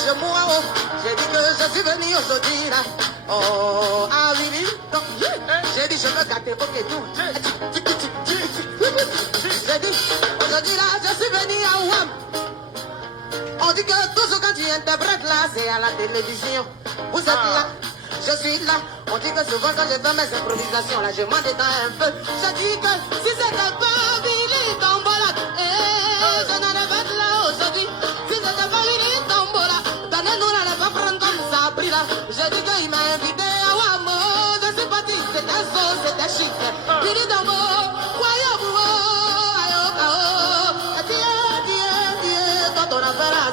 chez moi, oh. J'ai dit que je suis venu aujourd'hui là. Oh, ah oui, oui. Donc, j'ai dit je veux gâter, ok, tout. J'ai dit, aujourd'hui là, je suis venu à Ouam. On dit que toujours quand tu interprètes là, c'est à la télévision. Vous êtes là, je suis là. On dit que souvent quand je fais mes improvisations là, je m'en détends un peu. Je dis que si c'était pas Billy Tombola, je n'allais pas être là aujourd'hui. Si c'était pas Billy Tombola, donnez-nous n'allait pas prendre comme ça a pris là. Je dis qu'il m'a invité à Wamo. Je suis parti, c'était soul, c'était chic. Billy Tombola, voyons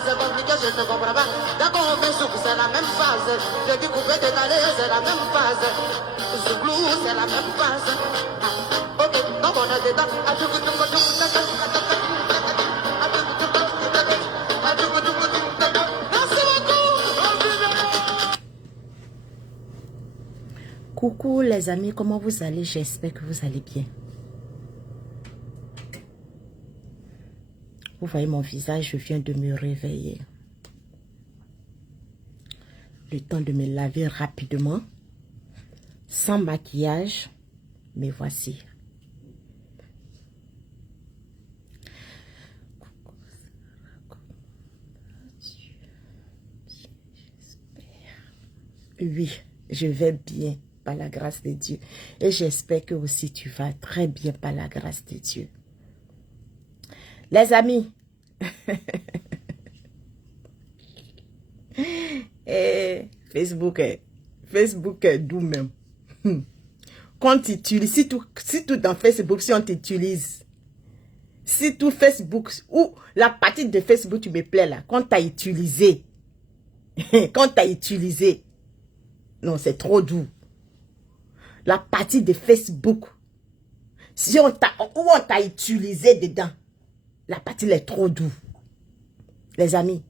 c'est compliqué, je ne comprends pas. D'accord, on fait soupe, c'est la même phase. Je dis couper, décaler, c'est la même phase. Zouglou, c'est la même phase. Ok, donc on a des dates. Merci beaucoup. Coucou les amis, comment vous allez? J'espère que vous allez bien. Vous voyez mon visage, je viens de me réveiller. Le temps de me laver rapidement, sans maquillage, mais voici. Oui, je vais bien par la grâce de Dieu. Et j'espère que aussi tu vas très bien par la grâce de Dieu. Les amis, Facebook est doux même. Quand tu utilises, si tout dans Facebook, si on t'utilise, si tout Facebook, ou la partie de Facebook, tu me plais là, quand tu as utilisé, non, c'est trop doux. La partie de Facebook, si on t'a utilisé dedans, la partie est trop douce. Les amis,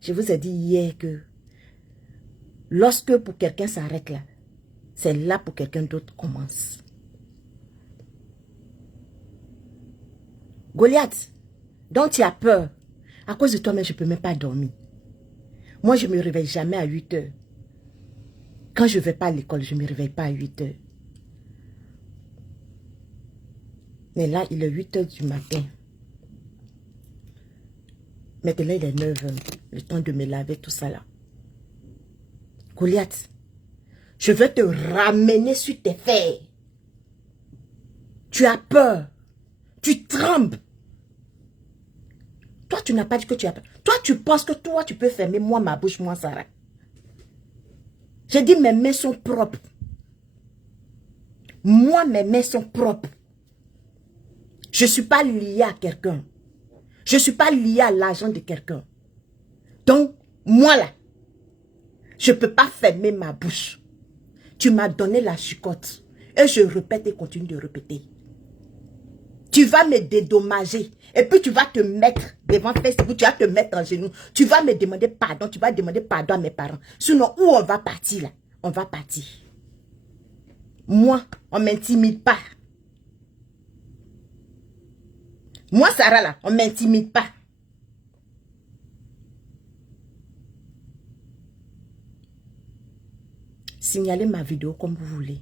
je vous ai dit hier que lorsque pour quelqu'un s'arrête là, c'est là pour quelqu'un d'autre commence. Goliath, donc tu as peur. À cause de toi, mais je ne peux même pas dormir. Moi, je ne me réveille jamais à 8 heures. Quand je ne vais pas à l'école, je ne me réveille pas à 8 heures. Mais là, il est 8 heures du matin. Maintenant, il est 9 heures. Le temps de me laver, tout ça là. Goliath, je veux te ramener sur tes fers. Tu as peur. Tu trembles. Toi, tu n'as pas dit que tu as peur. Toi, tu penses que toi, tu peux fermer moi, ma bouche, moi, Sarah. J'ai dit, mes mains sont propres. Moi, mes mains sont propres. Je ne suis pas lié à quelqu'un. Je ne suis pas lié à l'argent de quelqu'un. Donc, moi là, je ne peux pas fermer ma bouche. Tu m'as donné la chicotte. Et je répète et continue de répéter. Tu vas me dédommager. Et puis tu vas te mettre devant Facebook, tu vas te mettre en genoux. Tu vas me demander pardon. Tu vas demander pardon à mes parents. Sinon, où on va partir là? On va partir. Moi, on ne m'intimide pas. Moi, Sarah, là, on ne m'intimide pas. Signalez ma vidéo comme vous voulez.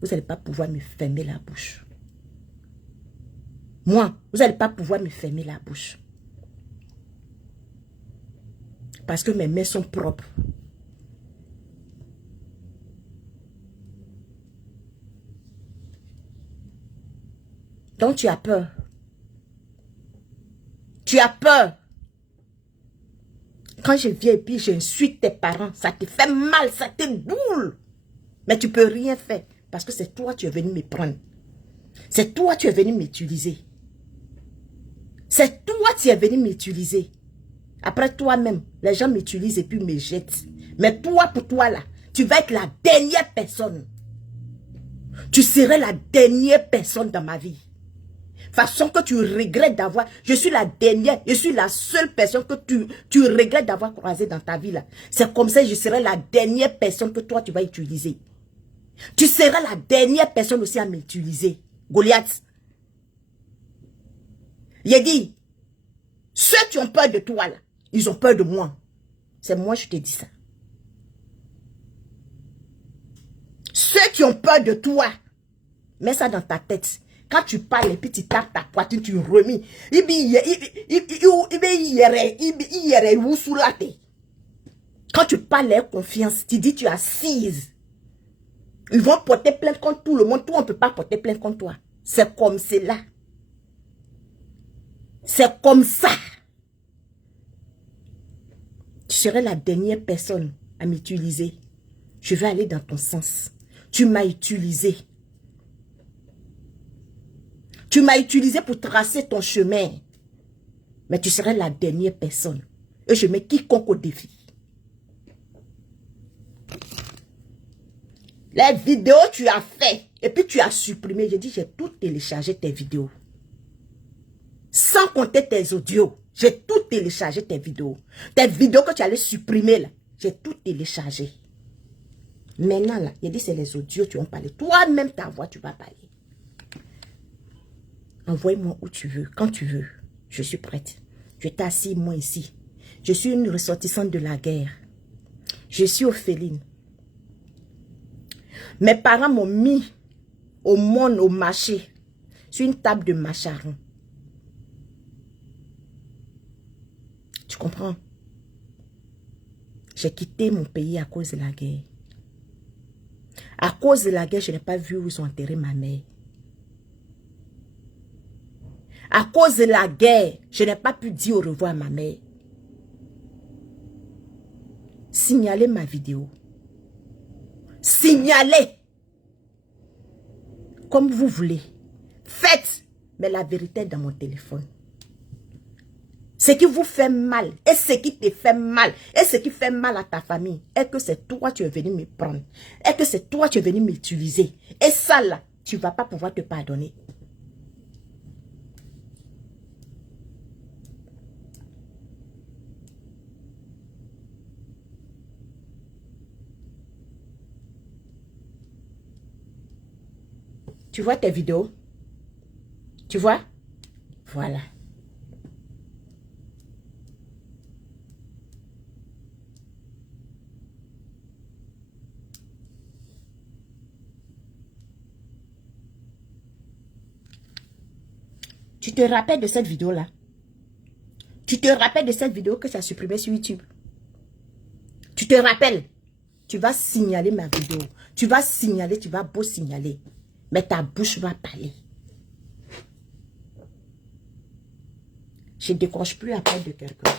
Vous n'allez pas pouvoir me fermer la bouche. Moi, vous n'allez pas pouvoir me fermer la bouche. Parce que mes mains sont propres. Donc tu as peur. Tu as peur. Quand je viens et puis j'insulte tes parents, ça te fait mal, ça te boule. Mais tu ne peux rien faire. Parce que c'est toi qui es venu me prendre. C'est toi qui es venu m'utiliser. C'est toi qui es venu m'utiliser. Après toi-même, les gens m'utilisent et puis me jettent. Mais toi, pour toi là, tu vas être la dernière personne. Tu serais la dernière personne dans ma vie. Façon que tu regrettes d'avoir. Je suis la dernière, je suis la seule personne que tu regrettes d'avoir croisée dans ta vie là. C'est comme ça que je serai la dernière personne que toi tu vas utiliser. Tu seras la dernière personne aussi à m'utiliser. Goliath. Il a dit, ceux qui ont peur de toi là, ils ont peur de moi. C'est moi, je te dis ça. Ceux qui ont peur de toi, mets ça dans ta tête. Quand tu parles et puis tu tapes ta poitrine, tu remis. Quand tu parles avec confiance, tu dis tu es assise. Ils vont porter plainte contre tout le monde. Toi, on ne peut pas porter plainte contre toi. C'est comme cela. C'est comme ça. Tu serais la dernière personne à m'utiliser. Je vais aller dans ton sens. Tu m'as utilisé. Tu m'as utilisé pour tracer ton chemin. Mais tu serais la dernière personne. Et je mets quiconque au défi. Les vidéos tu as fait. Et puis tu as supprimé. J'ai dit, j'ai tout téléchargé tes vidéos. Sans compter tes audios. J'ai tout téléchargé tes vidéos. Tes vidéos que tu allais supprimer là. J'ai tout téléchargé. Maintenant là, il dit c'est les audios tu vas parler. Toi-même ta voix tu vas parler. Envoie-moi où tu veux, quand tu veux. Je suis prête. Je t'assieds moi ici. Je suis une ressortissante de la guerre. Je suis orpheline. Mes parents m'ont mis au monde, au marché, sur une table de macharon. Tu comprends? J'ai quitté mon pays à cause de la guerre. À cause de la guerre, je n'ai pas vu où ils ont enterré ma mère. À cause de la guerre, je n'ai pas pu dire au revoir à ma mère. Signalez ma vidéo. Signalez. Comme vous voulez. Faites. Mais la vérité est dans mon téléphone. Ce qui vous fait mal, et ce qui te fait mal, et ce qui fait mal à ta famille, est que c'est toi tu es venu me prendre. Et que c'est toi tu es venu m'utiliser. Et ça là, tu ne vas pas pouvoir te pardonner. Tu vois tes vidéos? Tu vois? Voilà. Tu te rappelles de cette vidéo-là? Tu te rappelles de cette vidéo que tu as supprimée sur YouTube? Tu te rappelles? Tu vas signaler ma vidéo. Tu vas signaler, tu vas beau signaler. Mais ta bouche va parler. Je ne décroche plus après de quelqu'un.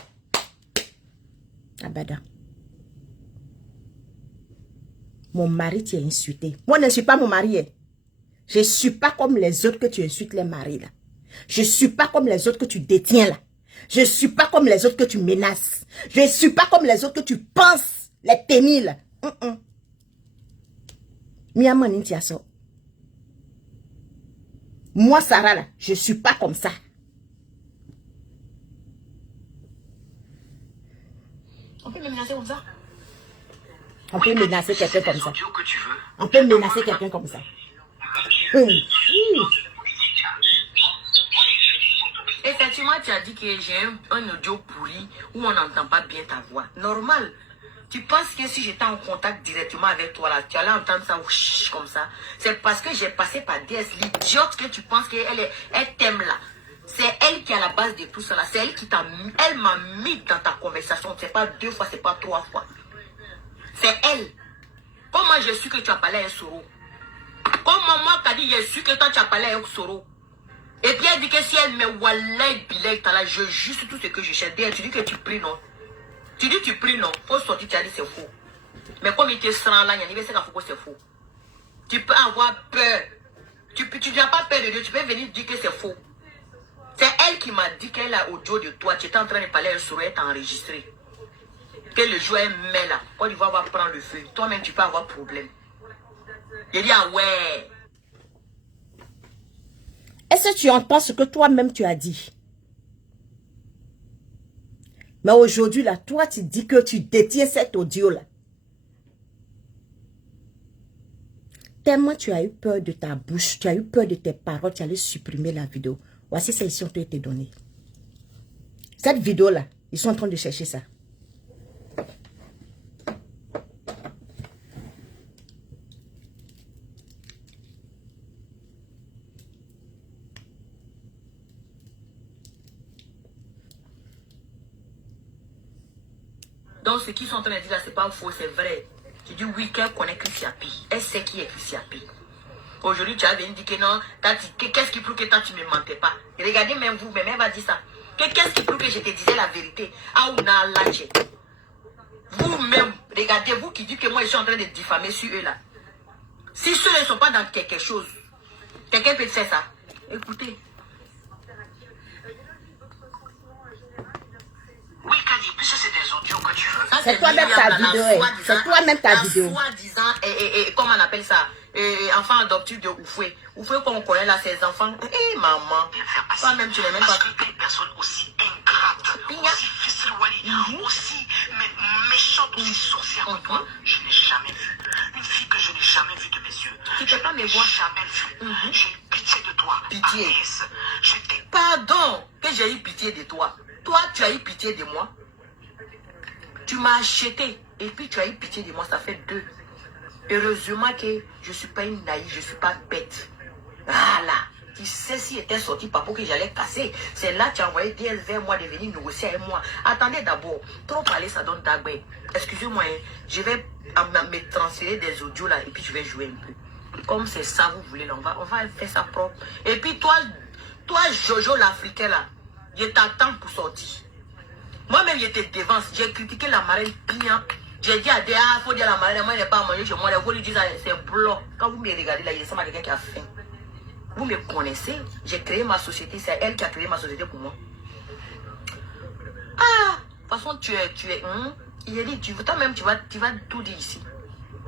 Abada. Mon mari t'a insulté. Moi, je ne suis pas mon mari. Je ne suis pas comme les autres que tu insultes les maris là. Je ne suis pas comme les autres que tu détiens là. Je ne suis pas comme les autres que tu menaces. Je ne suis pas comme les autres que tu penses les tenir là. Moi, Sarah, là, je ne suis pas comme ça. On peut me menacer comme ça? On peut menacer quelqu'un comme ça. On peut menacer quelqu'un comme ça. Effectivement, tu as dit que j'ai un audio pourri où on n'entend pas bien ta voix. Normal. Tu penses que si j'étais en contact directement avec toi, là, tu allais entendre ça comme ça. C'est parce que j'ai passé par DS, l'idiote que tu penses qu'elle t'aime là. C'est elle qui est à la base de tout ça là. C'est elle qui elle m'a mis dans ta conversation. C'est pas 2 fois, c'est pas 3 fois. C'est elle. Comment j'ai su que tu as parlé à un Soro? Comment moi t'as dit j'ai su que toi tu as parlé à un Soro? Et puis elle dit que si elle me wallet billet, je juste tout ce que je cherche. Tu dis que tu pries non? Tu dis tu pries non? Faut sortir, tu as dit c'est faux. Mais comme il te sent là, il y a c'est faux. Tu peux avoir peur. Tu n'as pas peur de Dieu, tu peux venir dire que c'est faux. C'est elle qui m'a dit qu'elle a audio de toi. Tu étais en train de parler à un sourd, elle t'a enregistré. Que le jour elle met là, quand il va prendre le feu, toi-même tu peux avoir problème. Il dit ah ouais. Est-ce que tu entends ce que toi-même tu as dit? Mais aujourd'hui là, toi tu dis que tu détiens cet audio là. Tellement tu as eu peur de ta bouche, tu as eu peur de tes paroles, tu allais supprimer la vidéo. Voici celle-ci, on t'a été donnée. Cette vidéo là, ils sont en train de chercher ça. Donc, ce qu'ils sont en train de dire là, c'est pas faux, c'est vrai. Tu dis oui, qu'elle connaît Christiapi. Elle sait qui est Christiapi. Aujourd'hui, tu as venu dire que non, qu'est-ce qui prouve que toi, tu ne me mentais pas? Regardez même vous, même elle va dire ça. Qu'est-ce qui prouve que je te disais la vérité? Ah, on a lâché. Vous-même, regardez, vous qui dites que moi, je suis en train de diffamer sur eux là. Si ceux-là ne sont pas dans quelque chose, quelqu'un peut faire ça. Écoutez. Oui, Kadi, puisque c'est des audios que tu veux. C'est toi-même ta vidéo. C'est toi-même ta vidéo. Soi-disant, comment on appelle ça? Enfant adoptif de Oufoué. Oufoué, qu'on connaît là, ses enfants. Maman. Toi-même, tu n'es même pas. Parce que des personnes aussi ingrates, aussi Fessel-Wali, aussi méchantes, aussi sorcières que toi, je n'ai jamais vu. Une fille que je n'ai jamais vue de mes yeux. Tu ne peux pas me voir. Jamais vue. J'ai eu pitié de toi. Pitié. J'étais. Pardon que j'ai eu pitié de toi. Toi, tu as eu pitié de moi. Tu m'as acheté et puis tu as eu pitié de moi. Ça fait 2. Heureusement que je ne suis pas une naïve, je ne suis pas bête. Voilà. Tu sais, si était sorti par pour que j'allais casser, c'est là que tu as envoyé DL vers moi de venir négocier avec moi. Attendez d'abord. Trop parler, ça donne d'agbe. Excusez-moi, je vais me transférer des audios là et puis je vais jouer un peu. Comme c'est ça, vous voulez, là, on va faire ça propre. Et puis toi Jojo l'Africain là, je t'attends pour sortir. Moi-même, je te dévance. J'ai critiqué la marraine pignant. J'ai dit à Déa, il faut dire à la marraine, moi, je n'ai pas à manger chez moi. Vous lui dites, c'est bloc. Quand vous me regardez là, il ressemble à quelqu'un qui a faim. Vous me connaissez. J'ai créé ma société. C'est elle qui a créé ma société pour moi. Ah, de toute façon, tu es. Il a dit, toi-même, tu vas tout dire ici.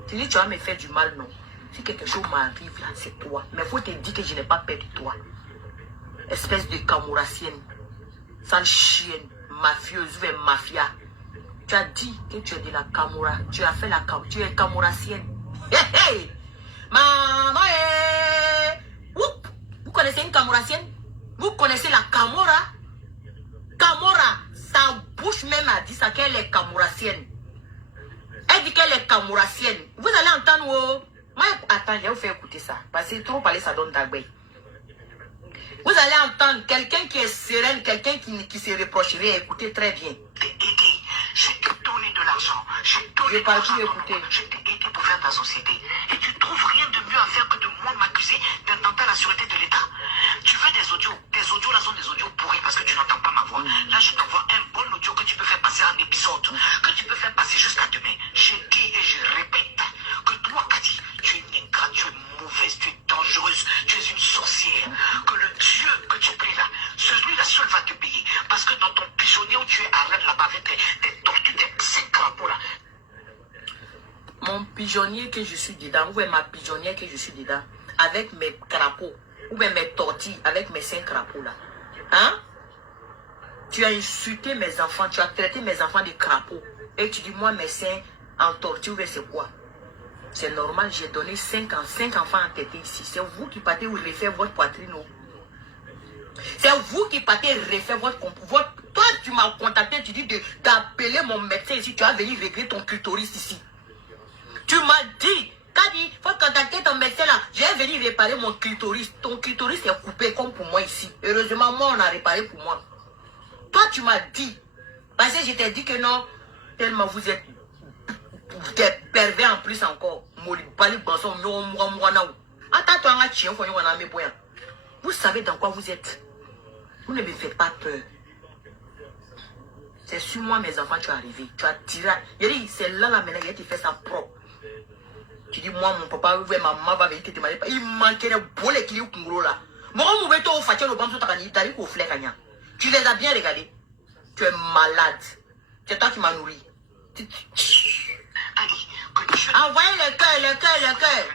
Tu dis, tu vas me faire du mal, non. Si quelque chose m'arrive là, c'est toi. Mais il faut te dire que je n'ai pas peur de toi. Espèce de camourassienne. Sale chienne. Mafieuse ou mafia. Tu as dit que tu es de la Camora. Tu as fait la Camora. Tu es camourassienne. Hey, hey. Maman, vous connaissez une camourassienne? Vous connaissez la Camora? Camora, sa bouche même a dit ça qu'elle est camourassienne. Elle dit qu'elle est camourassienne. Vous allez entendre. Oh. Moi, attends, je vais vous faire écouter ça. Parce que trop parler, ça donne d'agbe. Vous allez entendre quelqu'un qui est sereine, quelqu'un qui se reprocherait. Écoutez très bien. Je t'ai donné de l'argent. Je t'ai aidé pour faire ta société. Et tu trouves rien de mieux à faire que de moi m'accuser d'attentat à la sûreté de l'État. Tu veux des audios. Tes audios là sont des audios pourris parce que tu n'entends pas ma voix. Là, je t'envoie un bon audio que tu peux faire passer en épisode. Que tu peux faire passer jusqu'à demain. Je dis et je répète que toi, Kadi, tu es une ingrate, tu es mauvaise, tu es dangereuse, tu es une sorcière. Que le Dieu que tu pries là, celui-là seul va te payer. Parce que dans ton pigeonnier où tu es à Rennes là-bas avec tes tortues, tes crapauds là. Mon pigeonnier que je suis dedans, ou ma pigeonnière que je suis dedans, avec mes crapauds, ou bien mes tortilles, avec mes 5 crapauds là. Hein? Tu as insulté mes enfants, tu as traité mes enfants de crapauds. Et tu dis, moi, mes seins en tortue, ou bien c'est quoi? C'est normal, j'ai donné 5 enfants en tête ici. C'est vous qui partez ou refaire votre poitrine. C'est vous qui partez refaire votre... Toi, tu m'as contacté, tu dis d'appeler mon médecin ici. Tu as venu régler ton clitoris ici. Tu m'as dit, Kadi, il faut contacter ton médecin là. J'ai venu réparer mon clitoris. Ton clitoris est coupé comme pour moi ici. Heureusement, moi, on a réparé pour moi. Toi, tu m'as dit. Parce que je t'ai dit que non, tellement vous êtes des pervers en plus encore. Vous savez dans quoi vous êtes. Vous ne me faites pas peur. C'est sur moi, mes enfants, tu es arrivé. Tu as tiré. C'est là la maintenant, tu fais ça propre. Tu dis, moi, mon papa, ma maman va venir te demander. Il manquait de bolet qui est au là. Tu les as bien regardés. Tu es malade. C'est toi qui m'as nourri. Envoyez le cœur.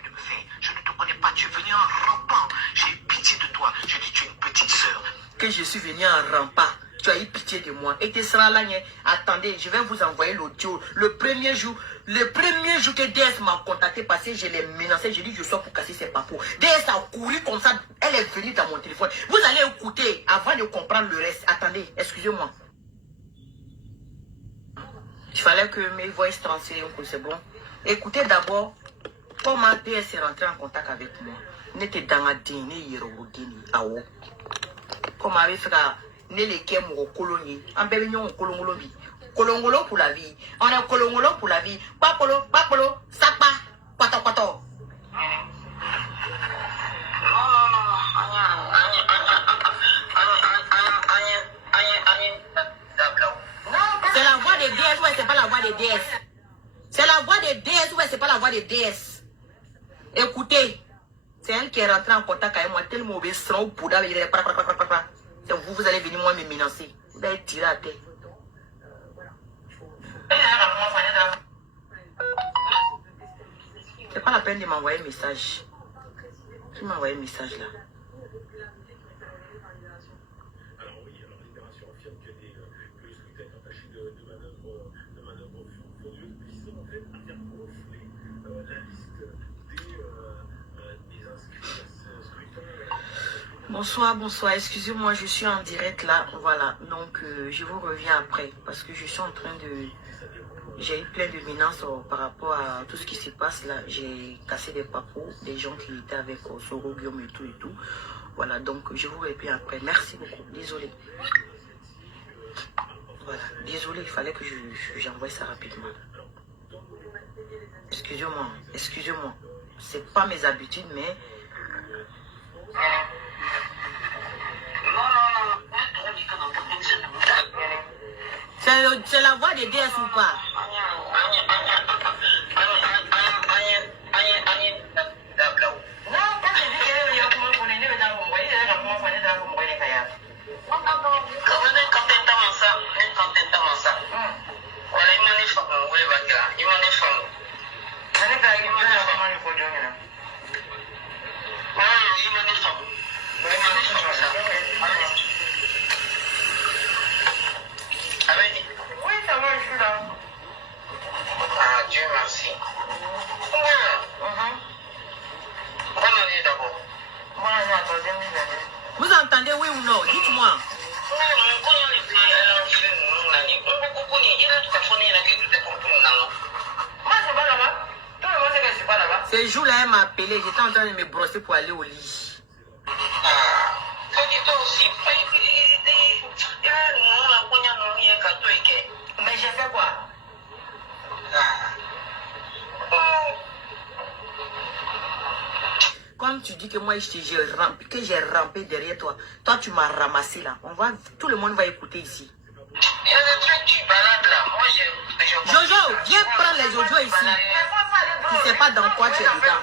Je ne te connais pas, tu es venu en rampant. J'ai eu pitié de toi. Je dis, tu es une petite sœur. Que je suis venu en rampant. Tu as eu pitié de moi. Et tu seras là, attendez, je vais vous envoyer l'audio. Le premier jour que DS m'a contacté parce que je l'ai menacé, j'ai dit je sors pour casser ses papous. DS a couru comme ça, elle est venue dans mon téléphone. Vous allez écouter avant de comprendre le reste. Attendez, excusez-moi. Il fallait que mes voix se transfèrent, c'est bon. Écoutez d'abord comment DS est rentré en contact avec moi. N'était dans la dîner, comment avait fait ne les kem au colonie, en bélignon au colombi. colongolo pour la vie. On est colongolo pour la vie. Papolo, sapa, pato. C'est la voix des déesses, ouais, c'est pas la voix des déesses. C'est la voix des déesses, ouais, c'est pas la voix des déesses. Écoutez, c'est elle qui est rentrée en contact avec moi, tellement mauvais sang, Bouddha, c'est vous allez venir moi me menacer. Vous allez tirer à terre. C'est pas la peine de m'envoyer un message. Qui m'a envoyé un message là? Bonsoir, excusez-moi, je suis en direct là, voilà, donc je vous reviens après, parce que je suis en train de... J'ai eu plein de menaces par rapport à tout ce qui se passe là, j'ai cassé des papos, des gens qui étaient avec Soro, Guillaume et tout, voilà, donc je vous reviens après, merci beaucoup, désolé. Voilà, désolé, il fallait que j'envoie ça rapidement. Excusez-moi, c'est pas mes habitudes, mais... C'est la voix des DS ou pas? Oui, ça va, je suis là. Ah, Dieu merci. Bonne année d'abord. Vous entendez oui ou non? Dites-moi. Ces jours-là, elle m'a appelé, j'étais en train de me brosser pour aller au lit. Mais j'ai fait quoi? Comme tu dis que moi j'ai rampé derrière toi, toi tu m'as ramassé là. Tout le monde va écouter ici. Il y a des trucs du balade là. Moi j'ai... Jojo, viens prendre les audios ici. Tu sais pas dans quoi tu es dedans.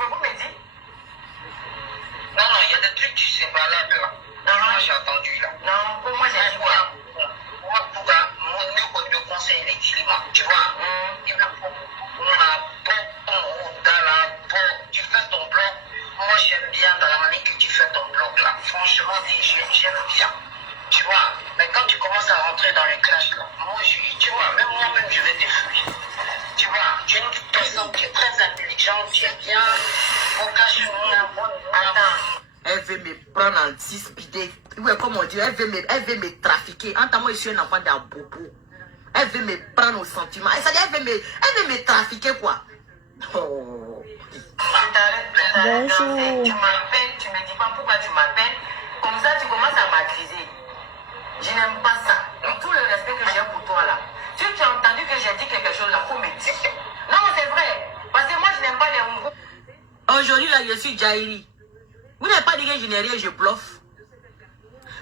Non, il y a des trucs du ces balades là. Moi j'ai entendu là. Non, pour moi j'ai dit quoi? Moi, pour mon de conseil, les dilemmas, tu vois. Il me faut tu fais ton blog. Moi j'aime bien dans la manière que tu fais ton blog là. Franchement, j'aime bien. Tu vois, mais quand tu commences à rentrer dans les classes là, moi tu vois, même moi-même je vais te fuir. Tu vois, tu es une personne qui est très intelligente, tu es bien, elle veut me prendre en 10 bidets. Ouais, comme on dit, elle veut me trafiquer. En moi, je suis un enfant d'Abobo. Elle veut me prendre au sentiment. C'est-à-dire, elle veut me trafiquer quoi. Oh. Bonjour. Tu m'appelles, tu me dis pas pourquoi tu m'appelles. Comme ça, tu commences à m'accuser. Je n'aime pas ça. Et tout le respect que j'ai pour toi là. Si tu as entendu que j'ai dit quelque chose là, faut me dire. Non, c'est vrai. Parce que moi, je n'aime pas les Hongos. Aujourd'hui là, je suis Jairi. Vous n'avez pas dit que je n'ai rien, je bluffe.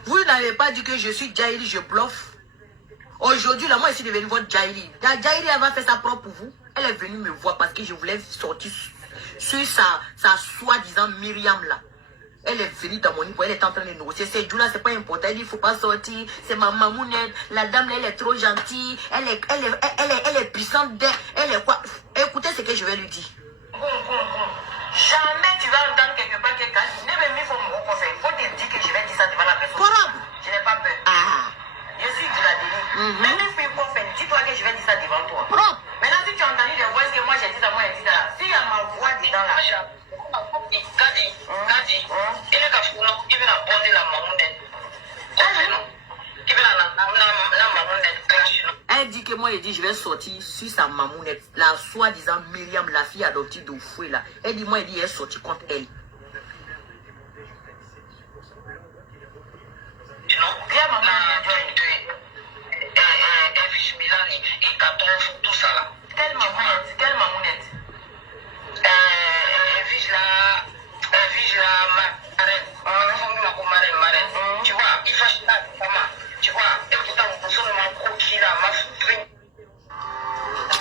Vous n'avez pas dit que je suis Jairi, je bluffe. Aujourd'hui là, moi, je suis devenue votre Jairi. La Jairi, elle va faire ça propre pour vous. Elle est venue me voir parce que je voulais sortir sur sa soi-disant Myriam là. Elle est venue dans mon niveau, elle est en train de négocier. Ces jours-là, c'est pas important. Elle dit, il ne faut pas sortir. C'est ma mamounette. La dame, là, elle est trop gentille. Elle est puissante. Elle est quoi? Écoutez ce que je vais lui dire. Jamais tu vas entendre quelque part quelqu'un. Ne me mis pour mon conseil. Il faut te dire que je vais dire ça devant la personne. Je n'ai pas peur. Je suis de la délit. Mais ne fais pas faire. Dis-toi que je vais dire ça devant toi. Maintenant, si tu as entendu des voix que moi j'ai dit ça, moi j'ai dit ça. S'il y a ma voix dedans là. Gadi, il est à aborder la mamounette. Elle dit que moi, elle dit, je vais sortir sur sa mamounette. La soi-disant Myriam, la fille adoptive d'Oufoué là. Elle dit, moi, elle dit, elle est sortie contre elle. Viens, maman, Elvis Milani. I14, tout ça là. Quelle mamounette? Quelle mamounette? Elle vise la marraine. Tu vois, il fâche pas comment. Tu vois, et pourtant, on se demande trop qui là, ma fille.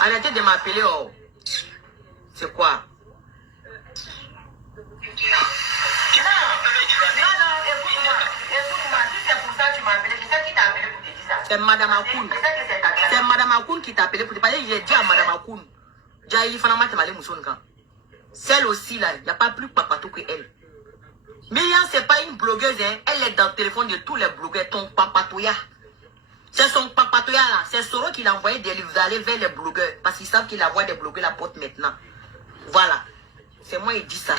Arrêtez de m'appeler, oh. C'est quoi? C'est Madame Akoun. C'est Madame Akoun qui t'a appelé pour te parler. J'ai dit à Madame Akoun. Celle aussi là, il n'y a pas plus papato que elle. Myriam, c'est pas une blogueuse, hein. Elle est dans le téléphone de tous les blogueurs. Ton papatoya. C'est son papatoya là. C'est Soro qui l'a envoyé d'aller vers les blogueurs. Parce qu'ils savent qu'il envoie des blogueurs la porte maintenant. Voilà. C'est moi qui dis ça.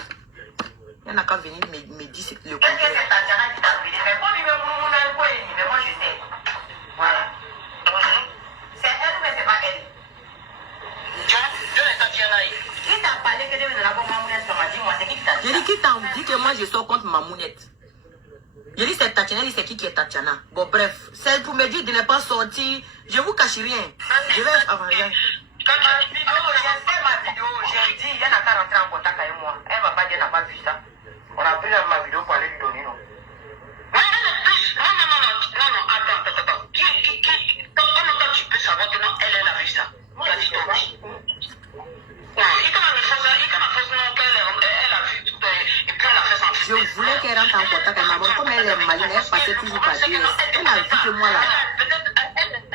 Il y en a qu'à venir me dire le contraire. Est-ce que c'est Tatiana qui t'a appelé? Mais bon, mais moi je sais. Voilà. C'est elle mais c'est pas elle. Je Tatiana. Qui t'a parlé que de la bonne mamounette? Dis-moi, c'est qui t'a dit? J'ai dit qui t'a dit que moi je sors contre Mamounette. J'ai dit c'est Tatiana, j'ai dit c'est qui est Tatiana. Bon bref, c'est pour me dire de ne pas sortir. Je vous cache rien. Je vais avancer. Quand ma vidéo, j'ai fait ma vidéo, j'ai dit, il y en a qu'à rentrer en contact avec moi. Elle va pas dire, elle n'a pas vu ça. On a pris ma vidéo pour aller lui donner, non? Non, attends. Comment tu peux savoir que non, elle a vu ça? Moi, je dis, Je voulais qu'elle rentre en contact avec maman. Comme elle est maligne, elle passait toujours par Dieu. Elle a vu que moi là.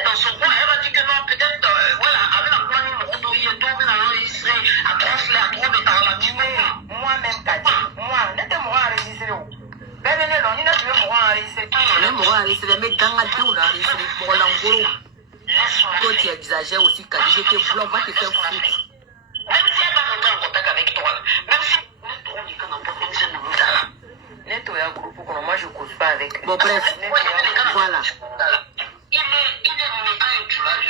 Dans son coin, elle va dire que non, peut-être, voilà, avec la planète, il est tombé dans l'enregistré, à trop de temps là, tu vois. Moi-même, Kadi. Moi, n'était-moi enregistré. Venez, non, il n'a plus moi enregistré. Même moi enregistré, mais dans la tour, enregistré pour l'angolo. Toi, tu exagères aussi, Kadi. Je te bloque, va te faire foutre. Même si elle va rentrer en contact avec toi, même si on dit qu'on n'a pas besoin de nous là. Neto est un groupe pour moi, je ne cause pas avec. Bon, bref, voilà.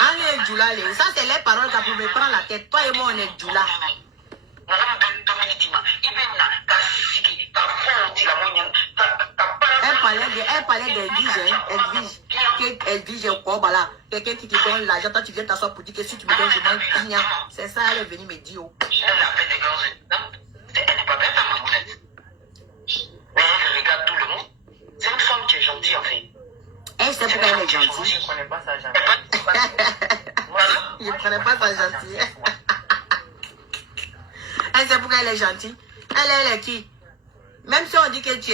Allez, Djoula, ça c'est les paroles qui pouvaient prendre la tête. Toi et moi, on est Djoula. Elle parlait d'Edwige, Edwige, voilà. Quelqu'un qui te donne l'argent, toi tu viens t'asseoir pour dire que si tu me donnes, je m'en tiens. C'est ça, elle est venue me dire. Elle a fait des grands. Elle n'est pas bête à ma moulette. Mais elle regarde tout le monde. C'est une femme qui est gentille en fait. Elle sait pourquoi elle est gentille. Je ne connais pas sa gentille. Je ne connais pas sa gentille. Elle sait pourquoi elle est gentille. Elle est qui? Même si on dit que tu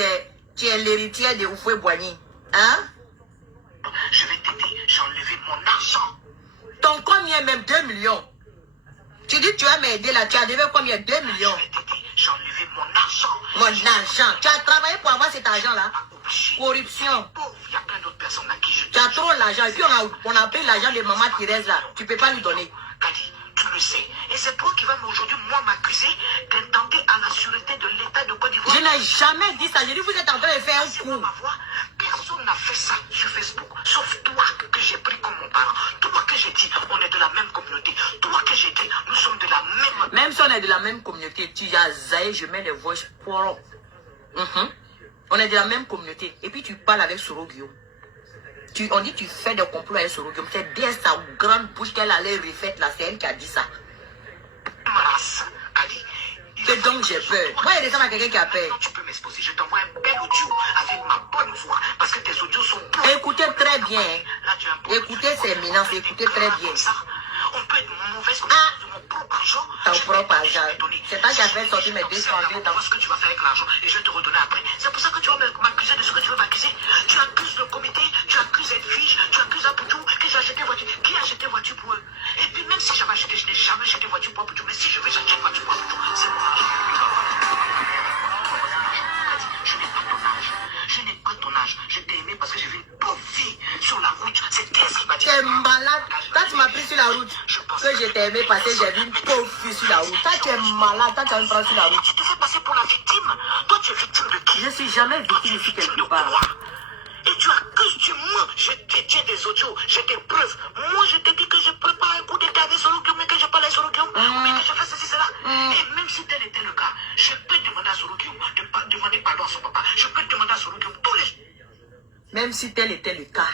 es l'héritière de Oufoué Boigny. Hein? Je vais t'aider. J'ai enlevé mon argent. Ton combien même 2 millions? Tu dis que tu vas m'aider là. Tu as levé combien? 2 millions. Je vais t'aider. J'ai enlevé mon argent. Mon argent. Tu as travaillé pour avoir cet argent-là? Corruption. Il y a plein d'autres personnes à qui je Tu as trop l'argent. Et puis on a pris l'argent de maman Thérèse là. Tu ne peux pas lui donner. Kadi, tu le sais. Et c'est toi qui vas aujourd'hui, moi, m'accuser d'intenter à la sûreté de l'État de Côte d'Ivoire. Je n'ai jamais dit ça. J'ai dit vous êtes en train de faire un coup. Personne n'a fait ça sur Facebook, sauf toi que j'ai pris comme mon parent. Toi que j'ai dit, on est de la même communauté. Toi que j'ai dit, nous sommes de la même... Même si on est de la même communauté, tu as zaï, je mets les voix pour... On est de la même communauté. Et puis tu parles avec Sorogio. On dit que tu fais des complots avec Sorogio. C'est bien sa grande bouche qu'elle allait refaire là. C'est elle qui a dit ça. Et donc j'ai peur. Moi, il y a des gens à quelqu'un qui a peur. Tu peux m'exposer. Je t'envoie un bel audio avec ma bonne voix. Parce que tes audios sont bons. Écoutez très bien. Écoutez ces éminences. Écoutez très bien. On peut être mauvaise de mon propre argent. Ton propre argent. C'est pas que j'ai fait sortir mes 200 000 dans... ce que tu vas faire avec l'argent et je vais te redonner après. C'est pour ça que tu vas m'accuser de ce que tu veux m'accuser. Tu accuses le comité, tu accuses Edwige, tu accuses Apoutou, que j'ai acheté voiture. Qui a acheté voiture pour eux? Et puis même si j'avais acheté, je n'ai jamais acheté voiture pour Apoutou. Mais si je veux acheter voiture pour Apoutou, c'est moi. Je n'ai pas ton âge. Je n'ai pas ton âge. Je t'ai aimé parce que j'ai vu une pauvre fille sur la route. C'est elle qui m'a dit. T'es malade. Quand tu m'as pris sur la route, que je t'ai aimé parce que j'ai vu une pauvre fille sur la route. Toi, tu es malade. Toi, tu as me prendre sur la route. Tu te fais passer pour la victime. Toi, tu es victime de qui? Je suis jamais victime ici quelque part. Et tu accuses du moins. Je t'ai dit des audios, j'ai des preuves. Moi, je t'ai dit que je prépare un coup d'état avec Sorogio, mais que je parle à Sorogio, mais que je fais ceci, cela. Et même si tel était le cas, je peux demander à Sorogio de demander pardon à son papa. Je peux demander à Sorogio tous les... Même si tel était le cas.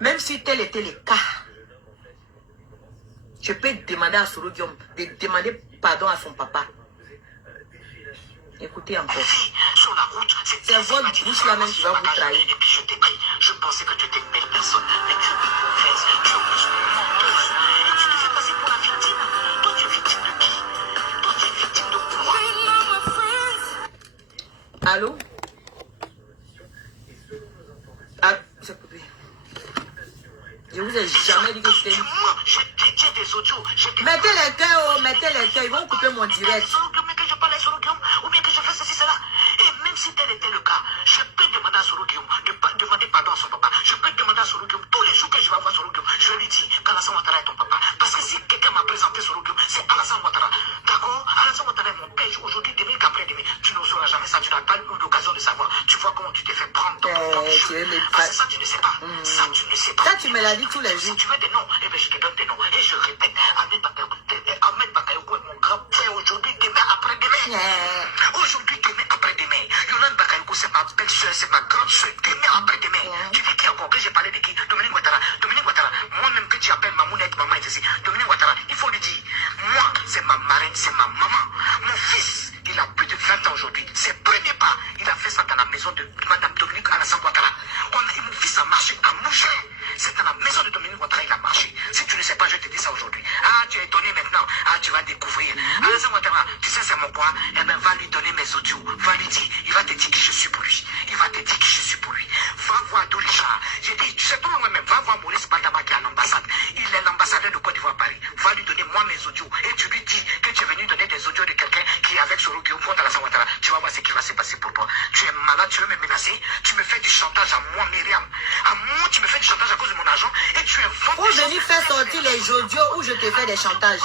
Même si tel était le cas. Je peux demander à Soro Guillaume de demander pardon à son papa. Écoutez encore. Sur la route, c'est votre bouche là même qui va vous trahir. Et puis je t'ai pris. Je pensais que tu étais une belle personne, mais tu es une mauvaise, tu es une menteuse. Et tu te fais passer pour la victime. Toi, tu es victime de qui? Toi, tu es victime de quoi? Allô? Ah, c'est coupé. Je vous ai jamais dit que j'étais... Moi, je détiens des audios. Mettez les cœurs, oh, mettez les cœurs. Ils vont couper mon direct. Que je parle à Soro Guillaume, ou bien que je fais ceci, cela. Et même si tel était le cas, je peux demander à Soro Guillaume de demander pardon à son papa. Je peux demander à Soro Guillaume tous les jours que je vais voir Soro Guillaume. Je vais lui dire qu'Alassane Ouattara est ton papa. Parce que si quelqu'un m'a présenté Soro Guillaume, c'est Alassane Ouattara. D'accord? Alassane Ouattara est mon père. Aujourd'hui, demain, qu'après-demain. Tu ne sauras jamais ça. Tu n'as pas eu l'occasion de savoir. Tu vois comment tu t'es fait prendre ton parce que ça, tu ne sais pas. Ça, tu ne sais pas. Ça, tu me l'as dit tous les jours. Si tu veux des noms, eh bien, je te donne des noms. Et je répète, Ahmed Bakayoko est mon grand frère aujourd'hui, demain, après-demain. Aujourd'hui, demain, après-demain. Yolande Bakayoko, c'est ma belle-soeur, c'est ma grande soeur, demain, après-demain. Tu dis qui encore? Que j'ai parlé de qui? Dominique Ouattara. Dominique Ouattara, moi-même que tu appelles Mamounette, maman est ici. Dominique Ouattara, il faut lui dire, moi, c'est ma marraine, c'est ma maman. Mon fils, il a plus de 20 ans aujourd'hui. Ses premiers pas, il a fait ça dans la maison de Madame Dominique Alassane Ouattara. Mon fils a marché à Mougin. C'est dans la maison de Dominique Ouattara, il a marché. Si tu ne sais pas, je te dis ça aujourd'hui. Ah, tu es étonné maintenant. Ah, tu vas découvrir. Alassane Ouattara, tu sais c'est mon quoi? Eh bien, va lui donner mes audios. Va lui dire. Il va te dire que je suis pour lui. Il va te dire que je suis pour lui. Va voir Dolisha. J'ai dit, tu sais toi moi-même, va voir Maurice Baldama qui est à l'ambassade. Il est l'ambassadeur de Côte d'Ivoire à Paris. Va lui donner moi mes audios. Et tu lui dis que tu es venu donner des audios de quelqu'un qui est avec Soro Guillaume contre Alassane Ouattara. Tu vas voir ce qui va se passer pour toi. Tu es malade, tu veux me menacer. Tu me fais du chantage à moi, Myriam. À moi, tu me fais du chantage à cause de mon argent. Et tu inventes. Ou venir faire sortir les audios où je te fais des chantages.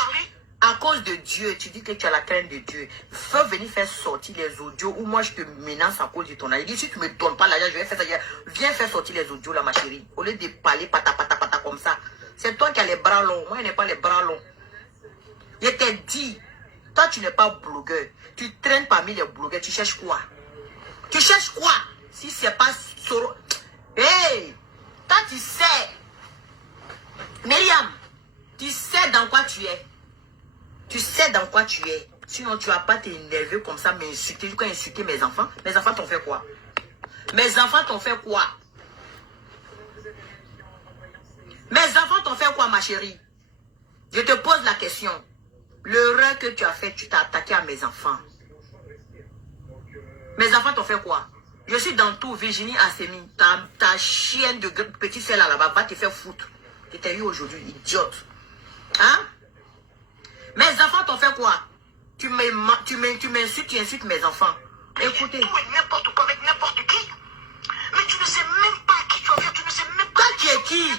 À cause de Dieu, tu dis que tu as la crainte de Dieu. Faut venir faire sortir les audios où moi je te menace à cause de ton argent. Il dit si tu me donnes pas l'argent, je vais faire ça. Viens faire sortir les audios là, ma chérie. Au lieu de parler pata comme ça. C'est toi qui as les bras longs. Moi, je n'ai pas les bras longs. Je t'ai dit, toi tu n'es pas blogueur. Tu traînes parmi les blogueurs. Tu cherches quoi? Tu cherches quoi? Si c'est pas Soro. Hey! Toi tu sais. Myriam, tu sais dans quoi tu es. Tu sais dans quoi tu es. Sinon, tu vas pas t'énerver comme ça, m'insulter. Tu peux insulter mes enfants. Mes enfants t'ont fait quoi? Mes enfants t'ont fait quoi? Mes enfants t'ont fait quoi, ma chérie? Je te pose la question. L'erreur que tu as fait, tu t'as attaqué à mes enfants. Mes enfants t'ont fait quoi? Je suis dans tout, Virginie Assemi. Ta chienne de petit sel là-bas va te faire foutre. Je t'ai eu aujourd'hui, idiote. Hein? Mes enfants t'ont fait quoi? Tu m'insultes, tu insultes mes enfants. Écoutez. Tout et n'importe quoi avec n'importe qui. Mais tu ne sais même pas qui tu as fait. Tu ne sais même pas. Toi, tu es qui?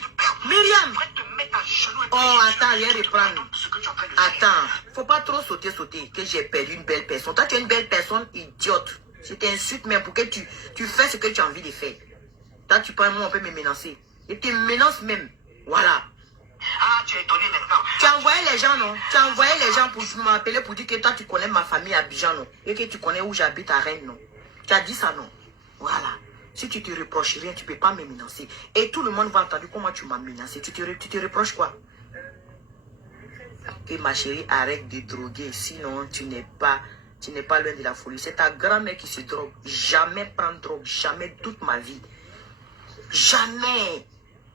Myriam. Oh, attends, je vais reprendre. Attends, faut pas trop sauter, que j'ai perdu une belle personne. Toi, tu es une belle personne, idiote. Je t'insulte même pour que tu fais ce que tu as envie de faire. Toi, tu prends moi, on peut me menacer. Et tu me menaces même. Voilà. Ah, tu es étonné maintenant. Tu as envoyé les gens, non? Tu as envoyé les gens pour m'appeler pour dire que toi, tu connais ma famille à Abidjan, non? Et que tu connais où j'habite à Rennes, non? Tu as dit ça, non? Voilà. Si tu te reproches rien, tu ne peux pas me menacer. Et tout le monde va entendre comment tu m'as menacé. Tu te reproches quoi? Que ma chérie arrête de droguer. Sinon, tu n'es pas loin de la folie. C'est ta grand-mère qui se drogue. Jamais prendre drogue. Jamais toute ma vie. Jamais.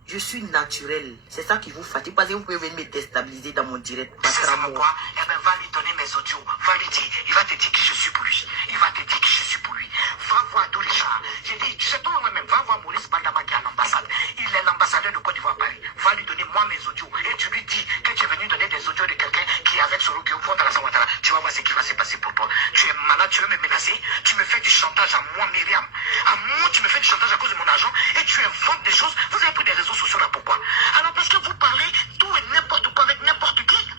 Je suis naturel. C'est ça qui vous fatigue. Parce que vous pouvez venir me déstabiliser dans mon direct. C'est ça mon quoi? Eh bien, va lui donner mes audios. Va lui dire. Il va te dire que je suis pour lui. Il va te dire que je suis pour lui. Va voir Dolisha. J'ai dit, tu sais toi moi-même, va voir Maurice Baldama qui est à l'ambassade. Il est l'ambassadeur de Côte d'Ivoire à Paris. Va lui donner moi mes audios. Et tu lui dis que tu es venu donner des audios de quelqu'un qui est avec Soro Guillaume contre Alassane Ouattara. Tu vas voir ce qui va se passer pour toi. Tu es malade, tu veux me menacer. Tu me fais du chantage à moi, Myriam. À moi, tu me fais du chantage à cause de mon argent. Et tu inventes des choses. Vous avez pris des réseaux sociaux là, pourquoi? Alors parce que vous parlez tout et n'importe quoi avec n'importe qui.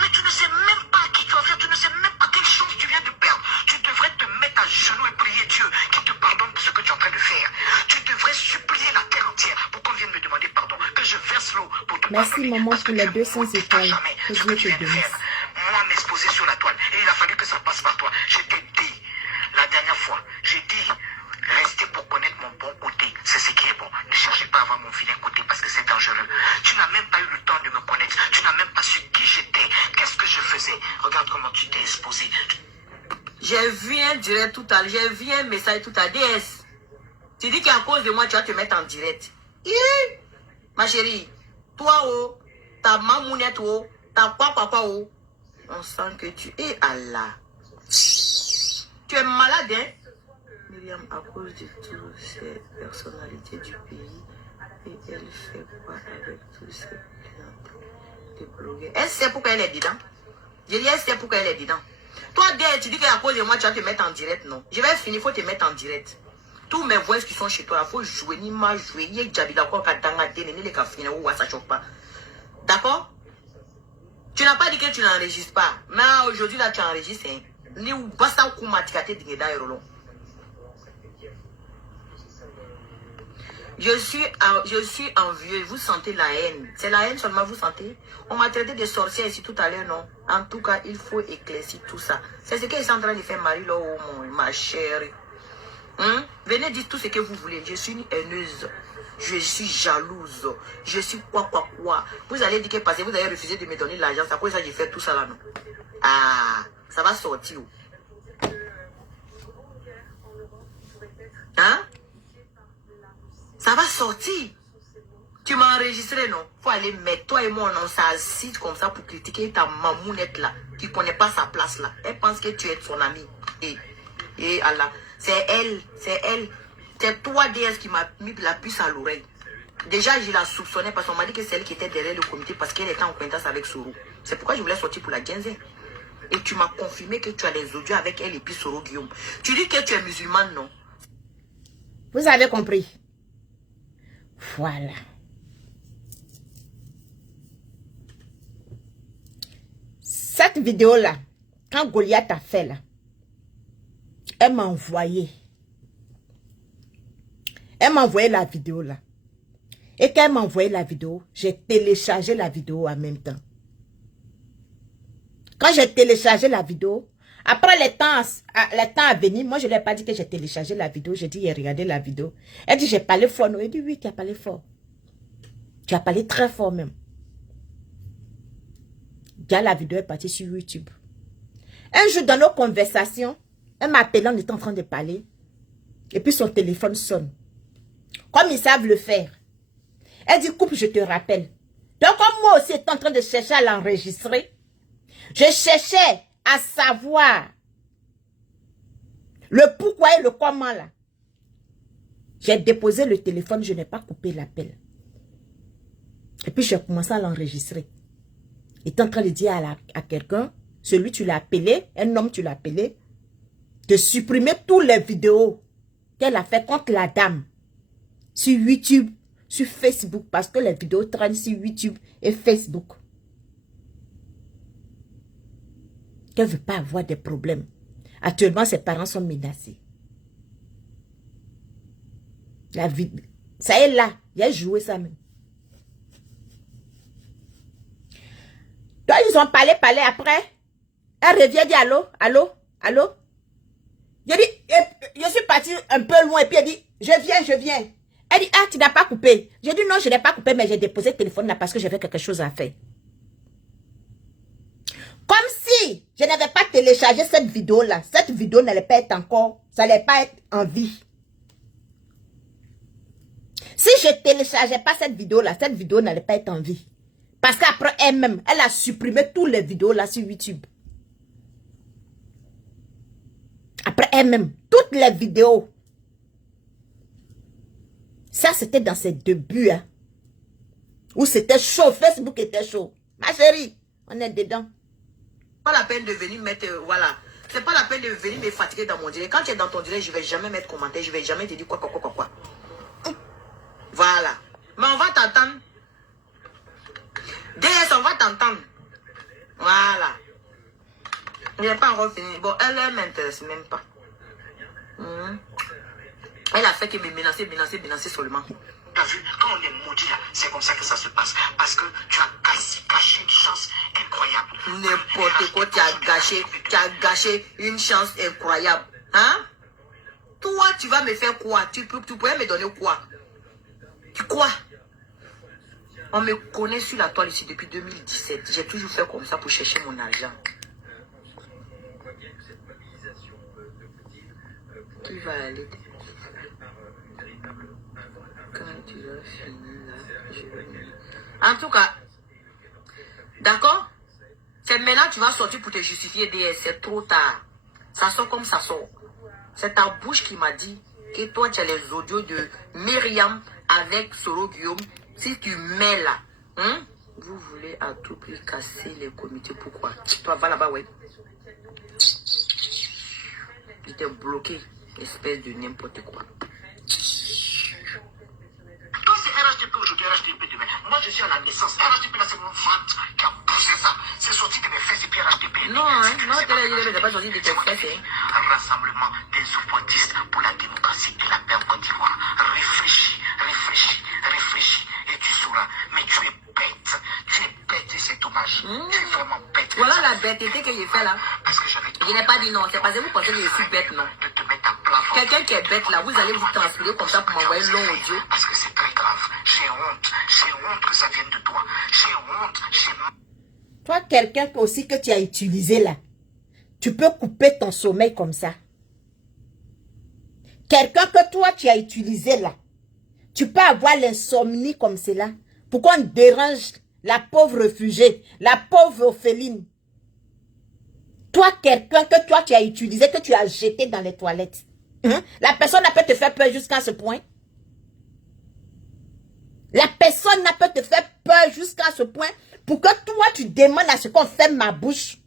Mais tu ne sais même pas qui tu as fait. Tu ne sais même pas quelle chance tu viens de perdre. Tu devrais te mettre à genoux et prier Dieu qui te pardonne pour ce que tu es en train de faire. Tu devrais supplier la terre entière pour qu'on vienne me demander pardon. Que je verse l'eau pour te pardonner. Merci maman pour les 200 étoiles. Que Dieu te bénisse. Moi m'exposer sur la toile. Et il a fallu que ça passe par toi. Je t'ai dit la dernière fois. J'ai dit restez pour connaître mon bon côté. C'est ce qui est bon. Ne cherchez pas à avoir mon vilain côté parce que c'est dangereux. Tu n'as même pas eu le temps de me connaître. Tu n'as même pas su comment tu t'es exposé. J'ai vu un direct tout à l'heure, j'ai vu un message tout à l'heure. DS. Tu dis qu'à cause de moi, tu vas te mettre en direct. Ma chérie, toi, oh, ta mamounette, oh, ta papa, oh, on sent que tu es Allah. Tu es malade, hein? Myriam, à cause de toutes ces personnalités du pays, et elle fait quoi avec tous ces clients de blogueurs? Elle sait pourquoi elle est dedans. Je dis, elle sait pourquoi elle est dedans. Toi, tu dis qu'à cause de moi, tu vas te mettre en direct, non? Je vais finir, il faut te mettre en direct. Tous mes voix qui sont chez toi, il faut jouer, ni mal jouer. Il y a Djabi d'accord, ça choque pas. D'accord? Tu n'as pas dit que tu n'enregistres pas. Mais aujourd'hui, là, tu enregistres. Ni ou basta ou kumatikate dingeda erolo. Je suis envieux. Vous sentez la haine. C'est la haine seulement, vous sentez? On m'a traité de sorcière ici tout à l'heure, non? En tout cas, il faut éclaircir tout ça. C'est ce qu'ils sont en train de faire, Marie, là, oh, ma chérie. Venez dire tout ce que vous voulez. Je suis une haineuse. Je suis jalouse. Je suis quoi. Vous allez dire que parce que vous avez refusé de me donner l'argent, c'est à cause de ça que j'ai fait tout ça là, non? Ah, ça va sortir. Hein? Ça va sortir. Tu m'as enregistré, non? Faut aller mettre toi et moi, on s'assise comme ça pour critiquer ta mamounette là, qui connaît pas sa place là. Elle pense que tu es son amie. Et Allah, c'est elle. C'est toi, DS, qui m'a mis la puce à l'oreille. Déjà, je la soupçonnais parce qu'on m'a dit que c'est elle qui était derrière le comité parce qu'elle était en contact avec Soro. C'est pourquoi je voulais sortir pour la Genzen. Et tu m'as confirmé que tu as des audios avec elle et puis Soro Guillaume. Tu dis que tu es musulmane, non? Vous avez compris? Voilà. Cette vidéo-là, quand Goliath a fait là, elle m'a envoyé. Elle m'a envoyé la vidéo là. Et quand elle m'a envoyé la vidéo, j'ai téléchargé la vidéo en même temps. Quand j'ai téléchargé la vidéo, après le temps à venir, moi je ne lui ai pas dit que j'ai téléchargé la vidéo. J'ai dit, j'ai regardé la vidéo. Elle dit, j'ai parlé fort. Non, elle dit, oui, tu as parlé fort. Tu as parlé très fort même. Déjà, la vidéo est partie sur YouTube. Un jour, dans nos conversations, elle m'a appelé, on était en train de parler. Et puis son téléphone sonne. Comme ils savent le faire. Elle dit, coupe, je te rappelle. Donc, comme moi aussi étais en train de chercher à l'enregistrer, je cherchais à savoir le pourquoi et le comment là. J'ai déposé le téléphone, je n'ai pas coupé l'appel. Et puis, j'ai commencé à l'enregistrer. Il était en train de dire à quelqu'un, celui tu l'as appelé, un homme tu l'as appelé, de supprimer toutes les vidéos qu'elle a fait contre la dame sur YouTube, sur Facebook, parce que les vidéos traînent sur YouTube et Facebook. Qu'elle ne veut pas avoir des problèmes. Actuellement, ses parents sont menacés. La vie, ça est là, il a joué ça même. Donc, ils ont parlé après. Elle revient, dit allô. Je dis, je suis partie un peu loin et puis elle dit, je viens. Elle dit, ah, tu n'as pas coupé. Je dis, non, je n'ai pas coupé, mais j'ai déposé le téléphone là parce que j'avais quelque chose à faire. Comme si je n'avais pas téléchargé cette vidéo là. Cette vidéo n'allait pas être encore, ça n'allait pas être en vie. Si je ne téléchargeais pas cette vidéo là, cette vidéo n'allait pas être en vie. Parce qu'après elle-même, elle a supprimé toutes les vidéos là sur YouTube. Après elle-même, toutes les vidéos. Ça, c'était dans ses débuts. Hein, où c'était chaud, Facebook était chaud. Ma chérie, on est dedans. Pas la peine de venir mettre, voilà. C'est pas la peine de venir me fatiguer dans mon direct. Quand tu es dans ton direct, je vais jamais mettre commentaire, je vais jamais te dire quoi. Voilà. Mais on va t'entendre. DS, on va t'entendre. Voilà. Il n'est pas encore fini. Bon, elle ne m'intéresse même pas. Elle a fait que me menacer seulement. T'as vu, quand on est maudit là, c'est comme ça que ça se passe. Parce que tu as gâché une chance incroyable. N'importe quoi, tu as gâché une chance incroyable. Hein? Toi, tu vas me faire quoi? Tu pourrais me donner quoi? Tu crois? On me connaît sur la toile ici depuis 2017. J'ai toujours fait comme ça pour chercher mon argent. Qui va aller? Quand tu vas finir là, je vais venir. En tout cas, d'accord? C'est maintenant que tu vas sortir pour te justifier DS. C'est trop tard. Ça sort comme ça sort. C'est ta bouche qui m'a dit que toi, tu as les audios de Myriam avec Soro Guillaume. Si tu mets là, hein? Vous voulez à tout prix casser les comités. Pourquoi? Toi, va là-bas, ouais. Il t'est bloqué. Espèce de n'importe quoi. Toi, c'est RHDP aujourd'hui, RHDP demain. Moi, je suis à la naissance. RHDP, là, c'est mon ventre qui a poussé ça. C'est sorti de mes fesses et puis RHDP. Non, hein, non, t'es pas sorti de tes fesses, hein. Un rassemblement des ouvertistes pour la démocratie et la paix en Côte d'Ivoire. Réfléchis, réfléchis, réfléchis. Et tu sauras. Mais tu es bête. Tu es bête et c'est dommage. Tu es vraiment bête. Voilà la bêteté que j'ai fait là. Parce que j'avais Je n'ai pas dit non. C'est parce que vous pensez que je suis bête, non. de te mettre à plat. Quelqu'un qui est bête là, vous allez vous transpirer comme ça pour m'envoyer long audio. Parce que c'est très grave. J'ai honte que ça vienne de toi. J'ai honte, Toi, quelqu'un aussi que tu as utilisé là, tu peux couper ton sommeil comme ça. Quelqu'un que toi, tu as utilisé là, tu peux avoir l'insomnie comme cela. Pourquoi on dérange la pauvre réfugiée, la pauvre orpheline? Toi, quelqu'un que toi, tu as utilisé, que tu as jeté dans les toilettes. Hein? La personne n'a pas te faire peur jusqu'à ce point. La personne n'a pas te faire peur jusqu'à ce point pour que toi, tu demandes à ce qu'on ferme ma bouche.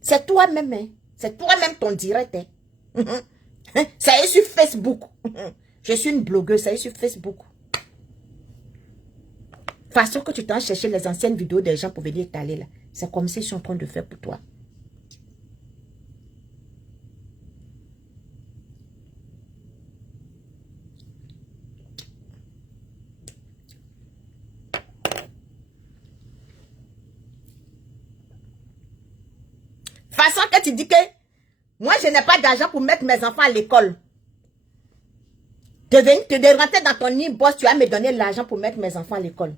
C'est toi-même, hein? C'est toi-même ton direct. Hein? Ça est sur Facebook. Je suis une blogueuse, ça est sur Facebook. Façon que tu t'en cherché les anciennes vidéos des gens pour venir t'aller là. C'est comme ça qu'ils sont en train de faire pour toi. Façon que tu dis que moi je n'ai pas d'argent pour mettre mes enfants à l'école. De rentrer dans ton inbox, tu vas me donner l'argent pour mettre mes enfants à l'école.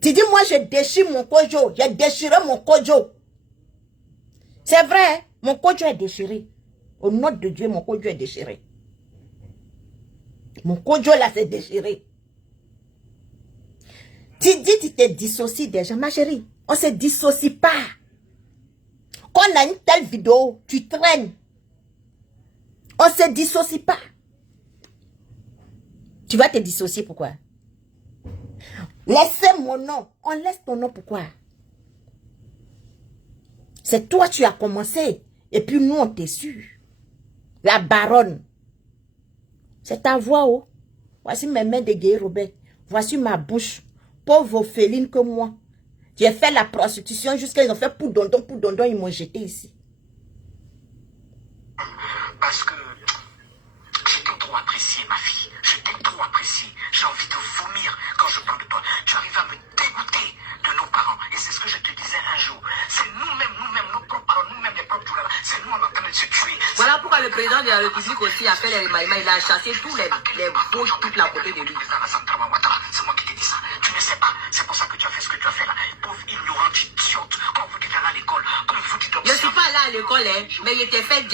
Tu dis moi je déchire mon kojo, j'ai déchiré mon kojo. C'est vrai, mon kojo est déchiré. Au nom de Dieu, mon kojo est déchiré. Mon kojo là c'est déchiré. Tu dis tu te dissocies des gens, ma chérie. On se dissocie pas. Quand on a une telle vidéo, tu traînes. On se dissocie pas. Tu vas te dissocier, pourquoi? Laissez mon nom. On laisse ton nom, pourquoi? C'est toi, tu as commencé. Et puis nous, on t'est su. La baronne. C'est ta voix, oh. Voici mes mains de Guy Robert. Voici ma bouche. Pauvre orpheline que moi. J'ai fait la prostitution jusqu'à ils ont fait pour dondon, ils m'ont jeté ici. Parce que je t'ai trop apprécié, ma fille. Je t'ai trop apprécié. J'ai envie de vomir quand je parle de toi. Tu arrives à me dégoûter de nos parents. Et c'est ce que je te disais un jour. C'est nous-mêmes, nos propres parents, nous-mêmes, les propres douleurs. C'est nous, on est en train de se tuer. Voilà pourquoi le président de la République aussi a fait les maïmas. Il a chassé tous les poches, toute la côté de lui. C'est moi qui t'ai dit ça. Tu ne sais pas. C'est pour ça que tu as fait ce que tu as fait là. Pauvre ignorante, idiote. Quand vous dites aller à l'école, quand vous dites... Je ne suis pas allé à l'école, hein, mais je t'ai fait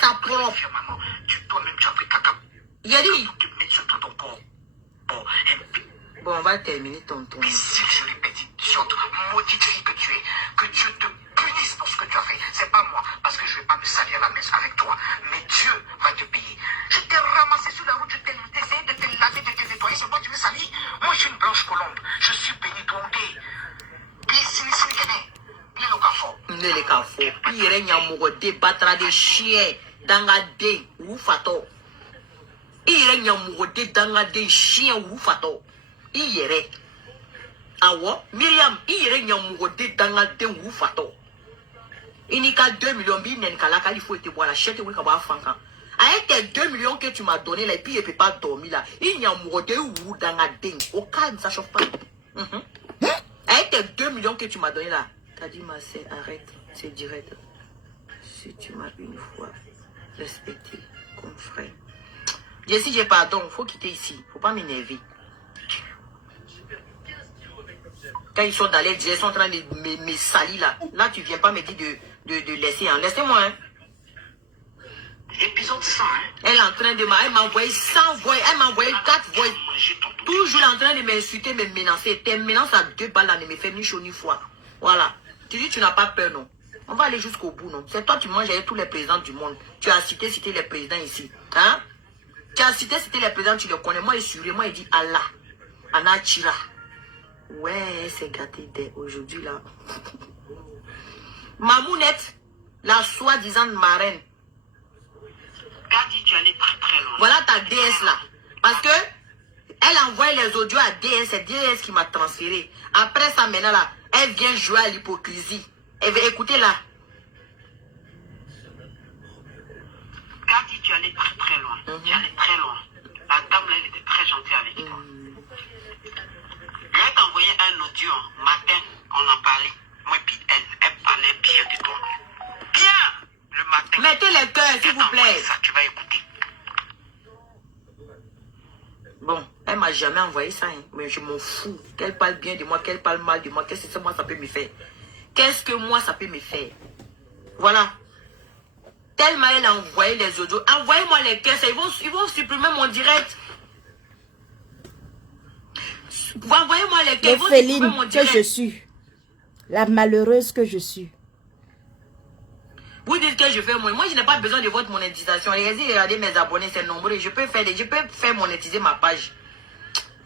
ça propre. Toi-même, tu as pris caca. J'ai dit. Bon, on va terminer ton tour. Si je répète, idiote, maudite fille que tu es, que Dieu te punisse pour ce que tu as fait. C'est pas moi, parce que je vais pas me salir la messe avec toi. Mais Dieu va te payer. Je t'ai ramassé sur la route, je t'ai essayé de te laver, de te nettoyer. C'est moi qui me salis. Moi, je suis une blanche colombe. Je suis béni tondé. Les cafos. Il y a des battra des chiens dans la dé ou fato. Il y a dans des chiens ou fato. Il y a awa Myriam, il y a dans la dé ou fato. Il n'y a 2 millions de billets, il faut te boire la chèque ou kaba fanka. Avec tes 2 millions que tu m'as donné là, et puis il ne peut pas dormir là. Il y a un ou dans la dé. Au calme, ça chauffe pas. Avec tes 2 millions que tu m'as donné là, t'as dit ma sœur, arrête, c'est direct. Si tu m'as une fois respecté comme frère. Si j'ai pardon, faut quitter ici, faut pas m'énerver. Quand ils sont dans les ils sont en train de me salir là, là tu viens pas me dire de laisser. Hein. Laissez-moi. Hein. Épisode 100, hein. Elle est en train de elle m'a envoyé 100 voix. Elle m'a envoyé 4 voix. Toujours en train de m'insulter, me menacer. Tes menaces à 2 balles là ne me fait ni chaud ni froid. Voilà. Tu dis tu n'as pas peur, non? On va aller jusqu'au bout, non? C'est toi qui manges avec tous les présidents du monde. Tu as cité les présidents ici. Hein? Tu as cité les présidents, tu les connais. Moi, il surit, moi, il dit Allah. Anna Chira. Ouais, c'est gâté aujourd'hui là. Mamounette, la soi-disant marraine. Gadi, tu allais très très loin. Voilà ta DS là. Parce que elle envoie les audios à DS, c'est DS qui m'a transféré. Après ça, maintenant là, elle vient jouer à l'hypocrisie. Elle veut écouter là. Gadi, tu allais très très loin. Tu allais très loin. La dame là, elle était très gentille avec toi. Elle t'a envoyé un audio matin, on en parlait. Moi puis elle parlait bien de toi. Bien le matin. Mettez les cœurs, s'il vous plaît. Ça, tu vas écouter. Bon, elle m'a jamais envoyé ça, hein. Mais je m'en fous. Qu'elle parle bien de moi, qu'elle parle mal de moi. Qu'est-ce que moi ça peut me faire? Qu'est-ce que moi ça peut me faire? Voilà. Tellement elle a envoyé les audios. Envoyez-moi les cœurs, ils vont supprimer mon direct. Envoyez-moi les cœurs, ils vont supprimer mon L'orpheline direct. que je suis. La malheureuse que je suis. Vous dites que je fais moi. Moi, je n'ai pas besoin de votre monétisation. Regardez mes abonnés, c'est nombreux. Je peux faire monétiser ma page.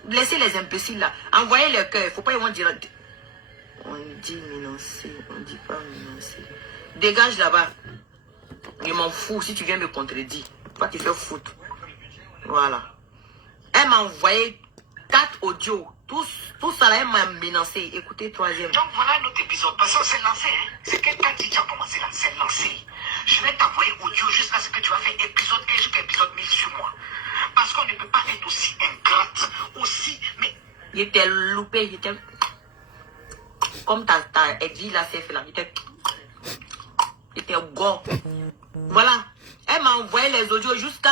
Laissez les imbéciles là. Envoyez le cœur. Il ne faut pas y dire. On dit menacer. On ne dit pas menacer. Dégage là-bas. Je m'en fous si tu viens me contredire. Toi, tu fais foutre. Voilà. Elle m'a envoyé 4 audios. Tout ça là, elle m'a menacé. Écoutez, 3e. Donc voilà un autre épisode. Parce que c'est lancé. Hein. C'est quelqu'un qui a commencé là. C'est lancé. Je vais t'envoyer audio jusqu'à ce que tu vas faire épisode 1 jusqu'à épisode 1000 sur moi. Parce qu'on ne peut pas être aussi ingrate. Aussi. Mais. Il était loupé. Il était. Comme ta vie là, c'est fait là. Il était gros. Voilà. Elle m'a envoyé les audios jusqu'à.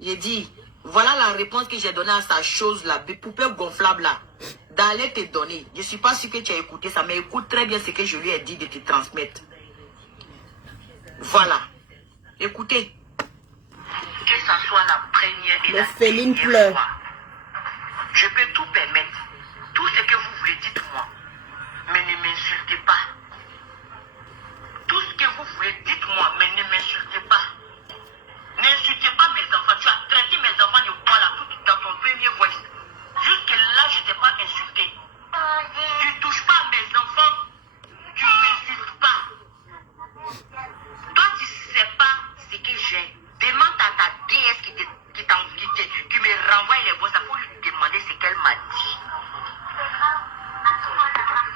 J'ai dit. Voilà la réponse que j'ai donnée à sa chose là, poupée gonflable là. D'aller te donner. Je ne suis pas sûr que tu as écouté ça, mais écoute très bien ce que je lui ai dit de te transmettre. Voilà. Écoutez. Que ça soit la première et la L'orpheline dernière pleure. fois. Je peux tout permettre. Tout ce que vous voulez, dites-moi. Mais ne m'insultez pas. Tout ce que vous voulez, dites-moi, mais ne m'insultez pas. N'insultez pas mes enfants. Tu as traité mes enfants de quoi là, tout dans ton premier voice. Jusque là, je ne t'ai pas insulté. Tu ne touches pas à mes enfants. Tu ne m'insultes pas. Toi, tu ne sais pas ce que j'ai. Demande à ta déesse qui me renvoie les voix. Il faut lui demander ce qu'elle m'a dit.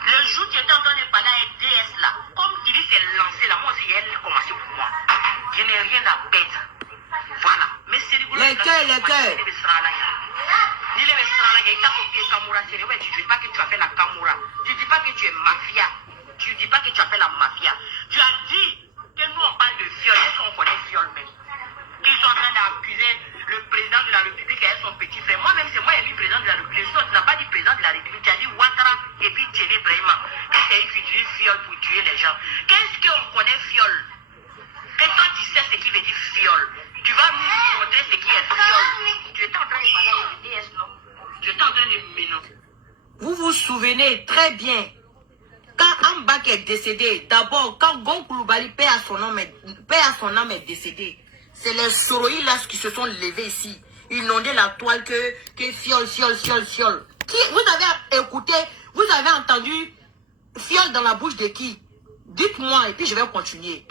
Le jour où tu étais en train de parler à une déesse là, comme tu dis c'est lancé là, moi aussi elle a commencé pour moi. Je n'ai rien à perdre. Voilà. Mais c'est rigolo. Les cœurs. Tu ne dis pas que tu as fait la Kamura. Tu ne dis pas que tu es mafia. Tu ne dis pas que tu as fait la mafia. Tu as dit que nous on parle de viol. Est-ce qu'on connaît viol même? Qu'ils sont en train d'accuser le président de la République et son petit frère. Moi-même, c'est moi qui ai mis président de la République. Tu n'as pas dit président de la République. Tu as dit Ouattara et puis Thierry Brahima. Que c'est utilisé viol pour tuer les gens. Qu'est-ce qu'on connaît viol? Que toi tu sais ce qui veut dire viol. Tu vas nous montrer ce qui est viol. Tu étais en train de parler avec le DS, non? Tu étais en train de mélanger. Vous vous souvenez très bien. Quand Ambak est décédé, d'abord, quand Gon Koulibaly, paix à son âme est décédé, c'est les Soroïs là qui se sont levés ici. Ils inondaient la toile que fiole. Vous avez écouté, vous avez entendu fiole dans la bouche de qui? Dites-moi et puis je vais continuer.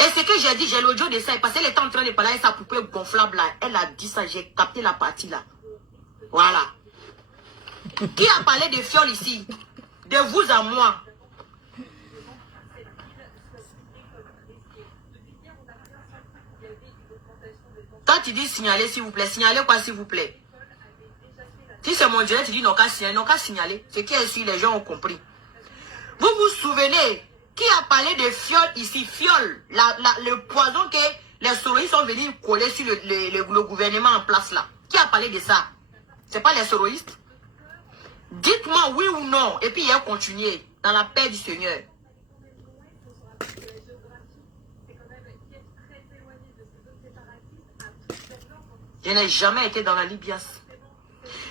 Et ce que j'ai dit, j'ai l'audio de ça, parce qu'elle était en train de parler avec sa poupée gonflable là. Elle a dit ça, j'ai capté la partie là. Voilà. Qui a parlé de fiole ici? De vous à moi. Quand tu dis signaler, s'il vous plaît, signaler quoi, s'il vous plaît? Si c'est mon direct, tu dis non qu'à signaler. Ce qui est sûr, les gens ont compris. Vous vous souvenez qui a parlé de fiole ici? Fiole, le poison que les soroïstes sont venus coller sur le gouvernement en place là. Qui a parlé de ça? C'est pas les soroïstes? Dites-moi oui ou non. Et puis il a continué. Dans la paix du Seigneur. Je n'ai jamais été dans la Libias.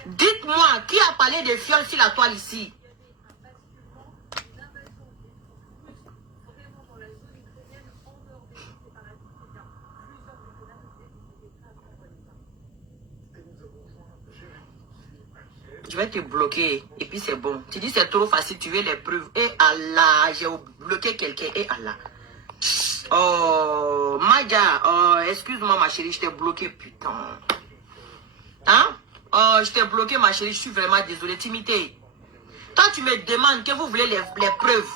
Dites-moi, qui a parlé de fiole sur la toile ici? Je vais te bloquer et puis c'est bon. Tu dis c'est trop facile, tu veux les preuves. Et Allah, j'ai bloqué quelqu'un. Et Allah. Oh, Maja, oh, excuse-moi ma chérie, je t'ai bloqué, putain. Hein? Oh, je t'ai bloqué ma chérie, je suis vraiment désolé. Timité. Toi, tu me demandes que vous voulez les preuves.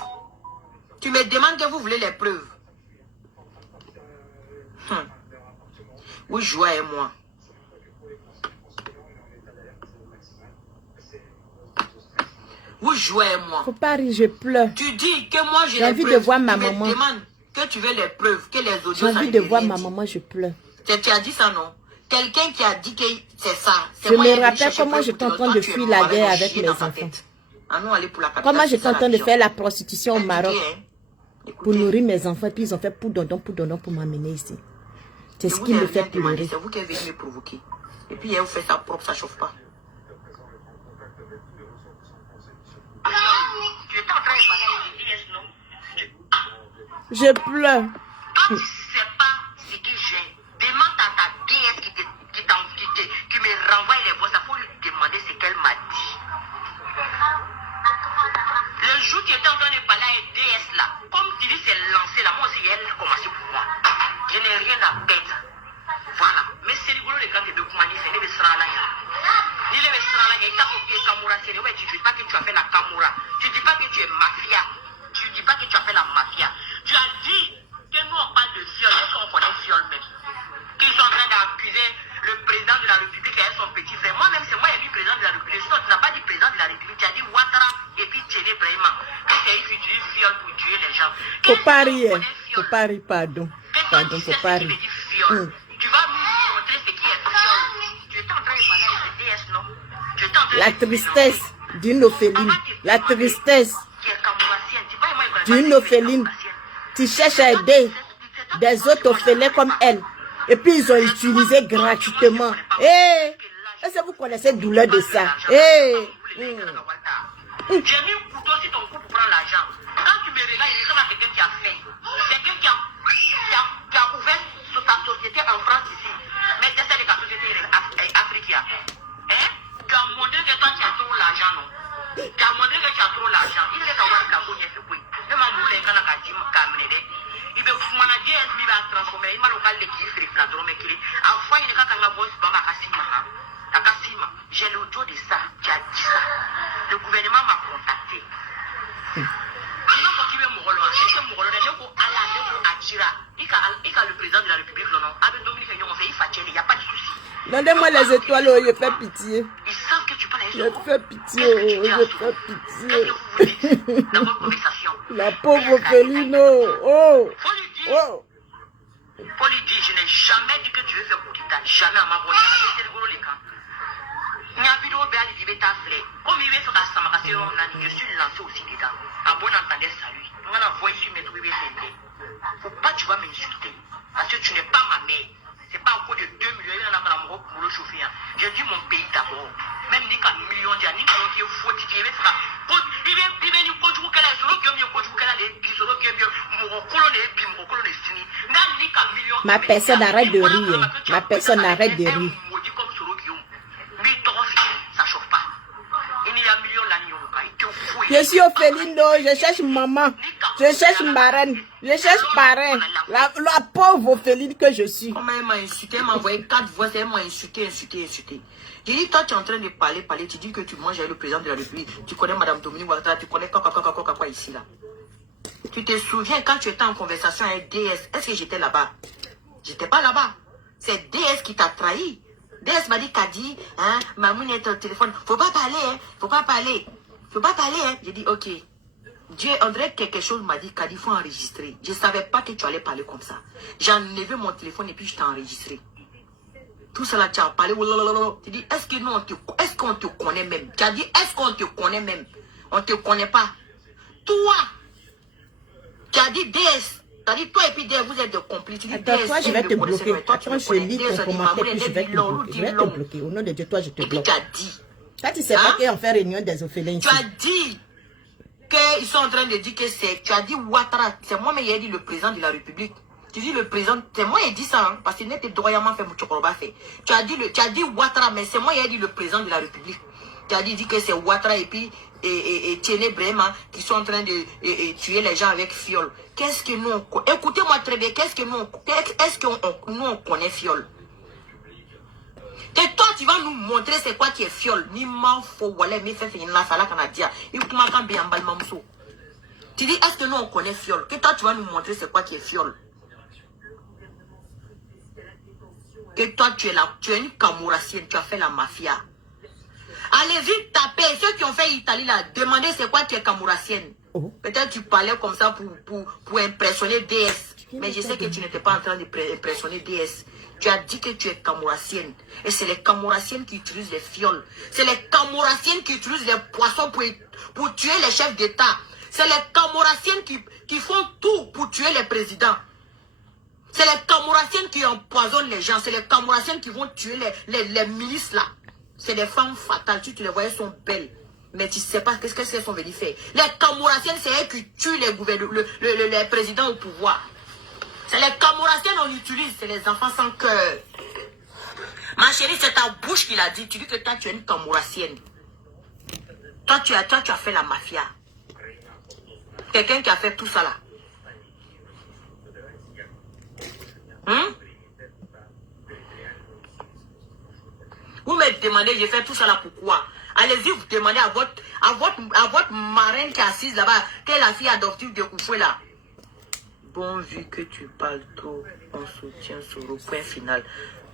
Tu me demandes que vous voulez les preuves. Oui, joie et moi. Vous jouez moi. Faut pas rire, je pleure. Tu dis que moi j'ai envie de voir ma maman. Tu me demandes que tu veux les preuves, que les audios. J'ai envie de voir ma maman, je pleure. Tu as dit ça, non? Quelqu'un qui a dit que c'est ça. Je me rappelle comment j'étais en train de fuir la guerre avec mes enfants. Comment j'étais en train de faire la prostitution au Maroc pour nourrir mes enfants. Et puis ils ont fait pour m'amener ici. C'est ce qui me fait pleurer. C'est vous qui avez me provoquer. Et puis elle vous fait ça propre, ça chauffe pas. Tu étais en train de parler avec DS, non? Je pleure. Toi, tu sais pas ce que j'ai. Demande à ta DS qui me renvoie les voix. Il faut lui demander ce qu'elle m'a dit. Le jour où tu étais en train de parler avec DS là, comme tu dis, c'est lancé là. Moi aussi, elle a commencé pour moi. Je n'ai rien à perdre. Voilà. Mais c'est rigolo les gars de documenter, c'est les Srala. Tu ne dis pas que tu as fait la Kamura. Tu ne dis pas que tu es mafia. Tu ne dis pas que tu as fait la mafia. Tu as dit que nous on parle de viol. Est-ce qu'on connaît viol même? Qu'ils sont en train d'accuser le président de la République et son petit frère. Moi-même, c'est moi qui ai mis président de la République. Sinon, tu n'as pas dit président de la République. Tu as dit Ouattara et puis Tchéné Brahima. Que c'est eux qui utilisent viol pour tuer les gens. Faut pas rire. Faut pas rire, pardon. Pardon, faut pas rire. Tu vas nous montrer ce qui est viol. Tu étais en train de parler avec le DS, non? La tristesse d'une Ophéline. La tristesse d'une Ophéline. Tu cherches à aider des autres orphelins comme elle. Et puis ils ont utilisé gratuitement. Est-ce que vous connaissez la douleur de ça? J'ai mis un couteau sur ton cou pour prendre l'argent. Quand tu me regardes, il ressemble à quelqu'un qui a faim. Quelqu'un qui a ouvert ta société en France ici. Mais c'est ça la société africaine. Tu as montré que toi tu as trop l'argent, non? Tu as montré que tu as trop l'argent. Il est avoir la bonne effet. Même à nous, les gens qui ont dit, il veut manager, il va transformer. Il m'a local les qui fait la drôme qui en fois il est quand on a bossé dans ma Kassima. J'ai l'audio de ça. Tu as dit ça. Le gouvernement m'a contacté. Sinon, quand tu veux Mourolo, c'est que Mourolo, il y a le président de la République, non? Avec Dominique Fagnon, on fait il n'y a pas de souci. Donnez-moi les étoiles, oh, je fais pitié. Ils savent que tu parles Je fais pitié, je fais pitié. Dans votre conversation. La pauvre Ophéline, oh. Faut lui dire. Oh. Faut lui dire, je n'ai jamais dit que tu veux faire coup d'état. Jamais à ma voix. C'est rigolo les gars. Il y a une vidéo il va t'affaler. Comme il va sur la samaration, je suis lancé aussi dedans. À bon entendeur, salut. On a voix sur mes trucs. Faut pas tu vas m'insulter. Parce que tu n'es pas ma mère. C'est pas encore de 2 millions. Il y en a pour le chauffer. J'ai dit mon pays d'abord. Même ni qu'un million de ni qu'un qui est faux, il va faire. Il va nous conjuguer là. Sur le qui est mieux conjugué là. Sur le qui est mieux. Mon colonne est bien. Mon colonne est fini. Ni qu'un million. Ma personne arrête de rire. Ma personne arrête de rire. Ça chauffe pas. Il y a un million l'année. Je suis Ophéline, je cherche maman. Je cherche marraine. Je cherche parrain. La pauvre Ophéline que je suis. Comment elle m'a insulté, elle m'a envoyé 4 voix, elle m'a insulté. J'ai dit, toi tu es en train de parler, tu dis que tu manges avec le président de la République. Tu connais Madame Dominique Ouattara, tu connais quoi ici là. Tu te souviens quand tu étais en conversation avec DS, est-ce que j'étais là-bas? J'étais pas là-bas. C'est DS qui t'a trahi. DS m'a dit, Kadi, hein, Mamoun est au téléphone. Faut pas parler, hein. Faut pas parler, hein. J'ai dit, ok. Dieu, André, quelque chose m'a dit, Kadi, il faut enregistrer. Je savais pas que tu allais parler comme ça. J'ai enlevé mon téléphone et puis je t'ai enregistré. Tout ça là, tu as parlé. Tu dis, est-ce qu'on te connaît même? Tu as dit, est-ce qu'on te connaît même? On te connaît pas. toi, tu as dit DS. Tu as dit toi et puis DS, vous êtes de complices. Attends, toi, je vais te bloquer. Attends, je lis ton commentaire, puis je vais te bloquer. Je vais te bloquer. Au nom de Dieu, toi, je te bloque. Tu as dit. Toi, tu sais pas qu'on fait réunion des orphelins ici. Tu as dit qu'ils sont en train de dire que c'est... Tu as dit Ouattara. C'est moi, mais il a dit le président de la République. Tu dis le président... C'est moi, il dit ça, hein, parce qu'il n'était droyamment fait Mouchokoroba fait. Tu as dit Ouattara, mais c'est moi, il a dit le président de la République. Tu as dit que c'est Ouattara et puis Tiene Brema qui sont en train de tuer les gens avec fiole. Qu'est-ce que nous... Écoutez-moi très bien, qu'est-ce que nous... Est-ce que nous, on connaît fiole? Et toi, tu vas nous montrer c'est quoi qui est fiole. Ni m'en faut, voilà, mais fait une la sala canadien. Il m'a quand bien balmamso. Tu dis, est-ce que nous, on connaît fiole? Que toi, tu vas nous montrer c'est quoi qui est fiole. Que toi, tu es une camourassienne, tu as fait la mafia. Allez vite taper. Ceux qui ont fait Italie là, demandez c'est quoi qui est camourassienne. Peut-être tu parlais comme ça pour impressionner DS. Mais je sais que tu n'étais pas en train d'impressionner DS. Tu as dit que tu es camourassienne. Et c'est les camourassiennes qui utilisent les fioles. C'est les camourassiennes qui utilisent les poissons pour tuer les chefs d'État. C'est les camourassiennes qui font tout pour tuer les présidents. C'est les camourassiennes qui empoisonnent les gens. C'est les camourassiennes qui vont tuer les milices là. C'est des femmes fatales. Tu les voyais, elles sont belles. Mais tu ne sais pas qu'est-ce qu'elles sont venues faire. Les camourassiennes, c'est elles qui tuent les présidents au pouvoir. C'est les camourassiennes qu'on utilise. C'est les enfants sans cœur. Ma chérie, c'est ta bouche qui l'a dit. Tu dis que toi, tu es une camourassienne. Toi, tu as fait la mafia. Quelqu'un qui a fait tout ça là. Vous me demandez, j'ai fait tout ça là pourquoi? Allez-y, vous demandez à votre marraine qui est assise là-bas, quelle est la fille adoptive de Koufoué là. Bon, vu que tu parles trop, on soutient Soro, point final.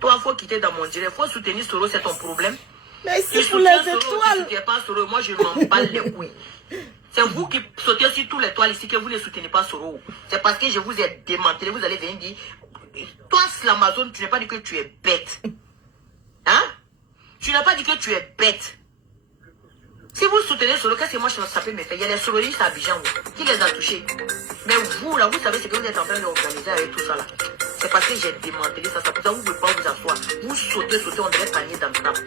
Toi, il faut quitter dans mon direct, il faut soutenir Soro, c'est ton problème. Merci pour les étoiles. Tu ne pas Soro, moi je m'en bats les couilles. C'est vous qui sautez sur tous les toiles ici que vous ne soutenez pas Soro. C'est parce que je vous ai démantelé, vous allez venir dire, toi, l'Amazon, tu n'as pas dit que tu es bête. Hein? Tu n'as pas dit que tu es bête. Si vous soutenez Soro, qu'est-ce que moi ça peut me faire? Il y a des sorolistes à Abidjan qui les a touchés. Mais vous, là, vous savez ce que vous êtes en train d'organiser avec tout ça, là. C'est parce que j'ai démantelé ça. C'est pour ça que vous ne pouvez pas vous asseoir. Vous sautez, on dirait panier dans le temps.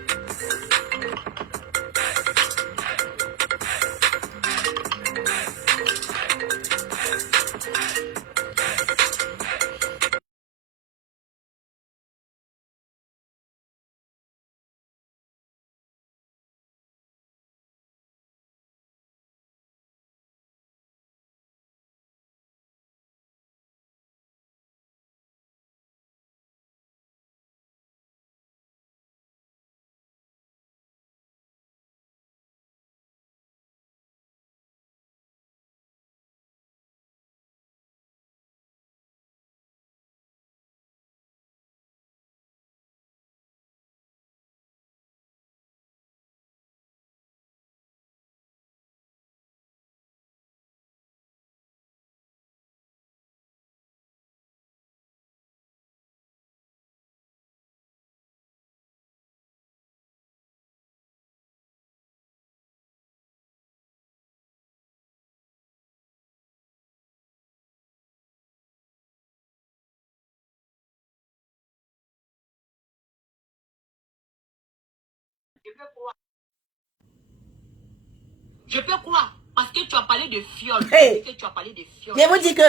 Je peux croire. Parce que tu as parlé de fiole. Hey. Tu as parlé de fiole. Je vous dis que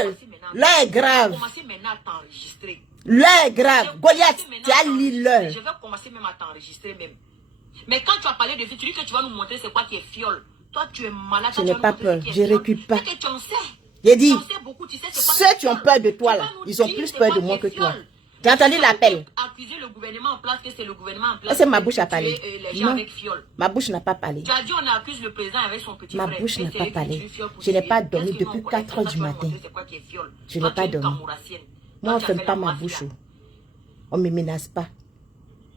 l'heure est grave. Commencer maintenant à t'enregistrer. L'heure est grave. Goliath, tu as lu l'heure. Je vais commencer même à t'enregistrer même. Mais quand tu as parlé de fiole, tu dis que tu vas nous montrer c'est quoi qui est fiole. Toi, tu es malade. Je n'ai pas peur. Je ne recule pas. Tu en sais. J'ai dit, Beaucoup, tu sais ceux qui ont peur de toi là, ils ont plus peur de moi que toi. J'ai entendu l'appel. Accuser le gouvernement en place, que c'est le gouvernement en place. C'est ma bouche à parler. Non, ma bouche n'a pas parlé. Tu as dit on accuse le président avec son petit Ma frère. bouche n'a pas parlé. Je n'ai pas dormi depuis 4 heures du matin. Je n'ai pas dormi. Moi, on ne ferme pas ma bouche. On ne me menace pas.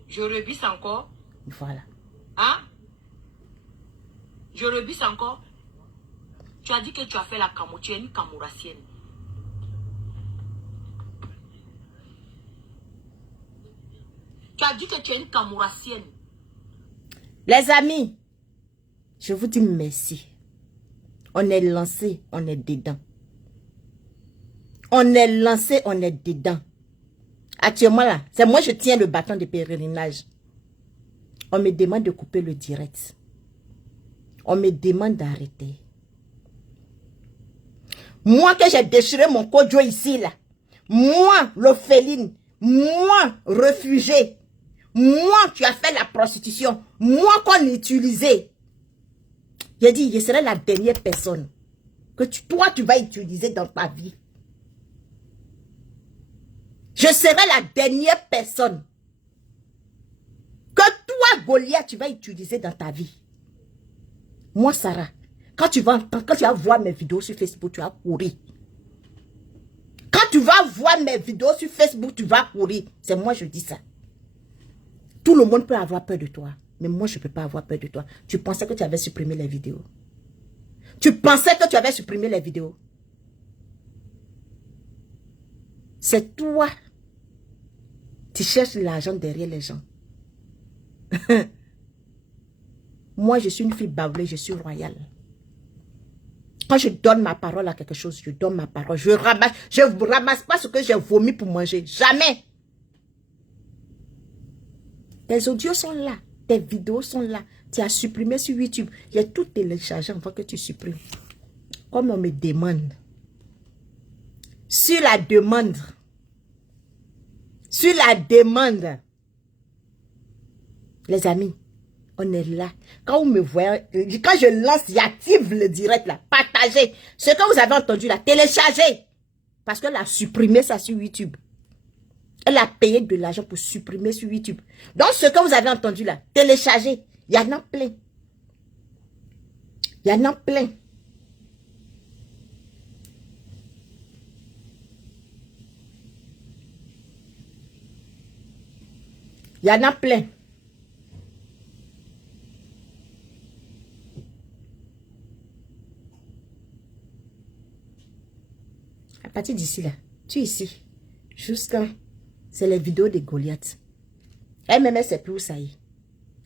Je rebisse encore. Voilà. Hein? Je rebisse encore. Tu as dit que tu as fait la camo. Tu es une camourassienne. Tu as dit que tu es une camourassienne. Les amis, je vous dis merci. On est lancé, on est dedans. On est lancé, on est dedans. Actuellement là, c'est moi je tiens le bâton de pèlerinage. On me demande de couper le direct. On me demande d'arrêter. Moi que j'ai déchiré mon kojo ici là. Moi, l'orpheline. Moi, réfugié. Moi, tu as fait la prostitution. Moi qu'on utilisait. J'ai dit, je serai la dernière personne que toi, tu vas utiliser dans ta vie. Je serai la dernière personne que toi, Goliath, tu vas utiliser dans ta vie. Moi, Sarah, quand tu vas voir mes vidéos sur Facebook, tu vas courir. Quand tu vas voir mes vidéos sur Facebook, tu vas courir. C'est moi, je dis ça. Tout le monde peut avoir peur de toi. Mais moi, je ne peux pas avoir peur de toi. Tu pensais que tu avais supprimé les vidéos. Tu pensais que tu avais supprimé les vidéos. C'est toi. Tu cherches l'argent derrière les gens. Moi, je suis une fille bavlée, je suis royale. Quand je donne ma parole à quelque chose, je donne ma parole. Je ne ramasse pas ce que j'ai vomi pour manger. Jamais. Tes audios sont là. Tes vidéos sont là. Tu as supprimé sur YouTube. Il y a tout téléchargé avant que tu supprimes. Comme on me demande. Sur la demande. Sur la demande. Les amis, on est là. Quand vous me voyez, quand je lance, j'active le direct là. Partagez. Ce que vous avez entendu là, téléchargez. Parce qu'elle a supprimé ça sur YouTube. Elle a payé de l'argent pour supprimer sur YouTube. Donc, ce que vous avez entendu là, téléchargez. Il y en a plein. Il y en a plein. Il y en a plein. À partir d'ici là, tu es ici. Jusqu'à... C'est les vidéos de Goliath. MMS, c'est plus ça y est.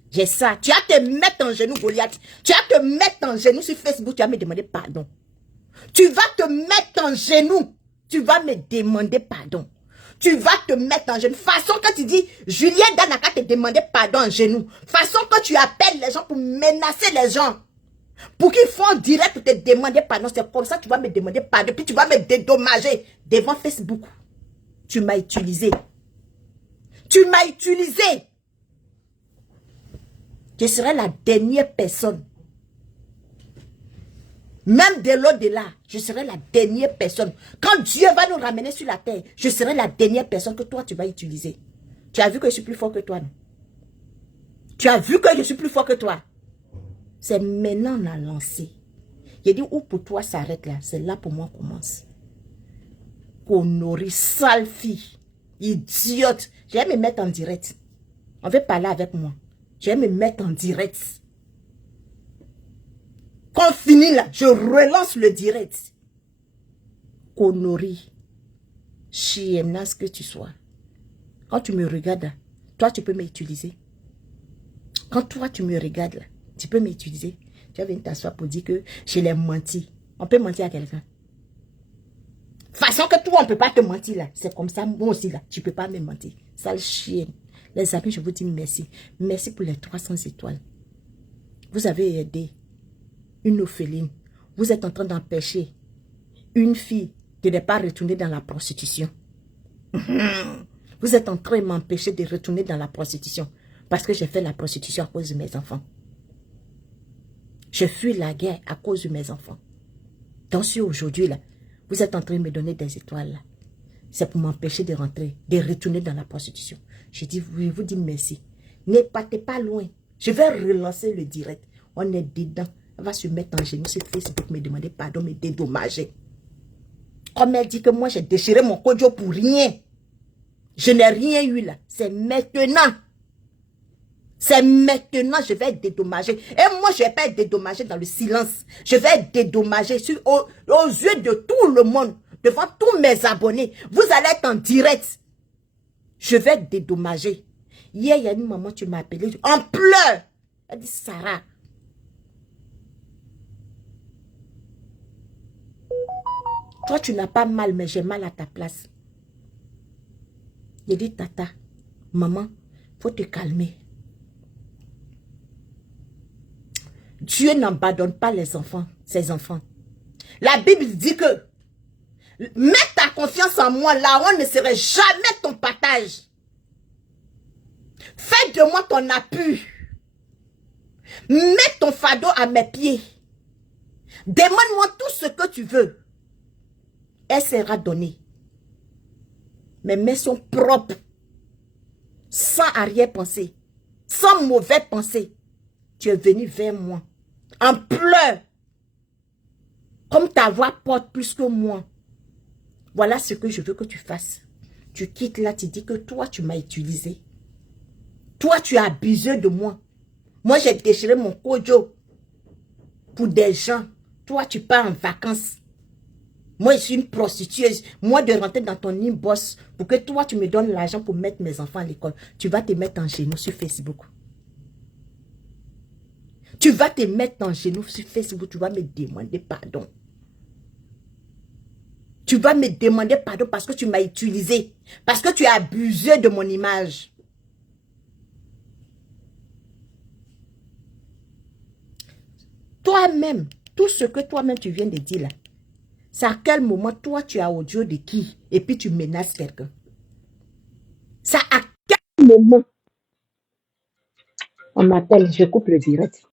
J'ai ça. Tu vas te mettre en genou, Goliath. Tu vas te mettre en genou sur Facebook. Tu vas me demander pardon. Tu vas te mettre en genou. Tu vas me demander pardon. Tu vas te mettre en genou. Façon que tu dis, Julien Danaka te demander pardon en genou. Façon que tu appelles les gens pour menacer les gens. Pour qu'ils font direct pour te demander pardon. C'est comme ça que tu vas me demander pardon. Puis tu vas me dédommager devant Facebook. Tu m'as utilisé. Tu m'as utilisé. Je serai la dernière personne. Même de l'au-delà, je serai la dernière personne. Quand Dieu va nous ramener sur la terre, je serai la dernière personne que toi, tu vas utiliser. Tu as vu que je suis plus fort que toi, non? Tu as vu que je suis plus fort que toi? C'est maintenant on a lancé. J'ai dit, où pour toi s'arrête là? C'est là pour moi commence. Connerie, sale fille, idiote. Je vais me mettre en direct. On veut parler avec moi. Je vais me mettre en direct. Quand on finit là, je relance le direct. Connerie, chiennasse que tu sois. Quand tu me regardes là, toi tu peux m'utiliser. Quand toi tu me regardes là, tu peux m'utiliser. Tu vas venir t'asseoir pour dire que je l'ai menti. On peut mentir à quelqu'un. Façon que toi, on ne peut pas te mentir là. C'est comme ça, moi aussi là. Tu ne peux pas me mentir. Sale chienne. Les amis, je vous dis merci. Merci pour les 300 étoiles. Vous avez aidé une orpheline. Vous êtes en train d'empêcher une fille de ne pas retourner dans la prostitution. Vous êtes en train de m'empêcher de retourner dans la prostitution. Parce que j'ai fait la prostitution à cause de mes enfants. Je fuis la guerre à cause de mes enfants. Donc si aujourd'hui là, vous êtes en train de me donner des étoiles là, c'est pour m'empêcher de rentrer, de retourner dans la prostitution. Je vous dis merci. Ne partez pas loin. Je vais relancer le direct. On est dedans. On va se mettre en genoux sur Facebook, me demander pardon, me dédommager. Comme elle dit que moi j'ai déchiré mon kojo pour rien. Je n'ai rien eu là. C'est maintenant. C'est maintenant je vais être dédommagé. Et moi, je ne vais pas être dédommagé dans le silence. Je vais être dédommagé aux yeux de tout le monde, devant tous mes abonnés. Vous allez être en direct. Je vais être dédommagé. Hier, il y a une maman, tu m'as appelé en pleurs. Elle dit, Sarah, Toi, tu n'as pas mal, mais j'ai mal à ta place. J'ai dit, tata, maman, faut te calmer. Dieu n'abandonne pas les enfants, ses enfants. La Bible dit que mets ta confiance en moi, là, on ne serait jamais ton partage. Fais de moi ton appui. Mets ton fardeau à mes pieds. Demande-moi tout ce que tu veux. Elle sera donnée. Mes mains sont propres. Sans arrière-pensée. Sans mauvais pensée. Tu es venu vers moi. En pleurs. Comme ta voix porte plus que moi. Voilà ce que je veux que tu fasses. Tu quittes là, tu dis que toi, tu m'as utilisé. Toi, tu as abusé de moi. Moi, j'ai déchiré mon kojo pour des gens. Toi, tu pars en vacances. Moi, je suis une prostitueuse. Moi, de rentrer dans ton inbox pour que toi, tu me donnes l'argent pour mettre mes enfants à l'école. Tu vas te mettre en genoux sur Facebook. Tu vas te mettre en genoux sur Facebook. Tu vas me demander pardon. Tu vas me demander pardon parce que tu m'as utilisé. Parce que tu as abusé de mon image. Toi-même, tout ce que toi-même tu viens de dire là, c'est à quel moment toi tu as audio de qui et puis tu menaces quelqu'un. C'est à quel moment on m'appelle, je coupe le direct.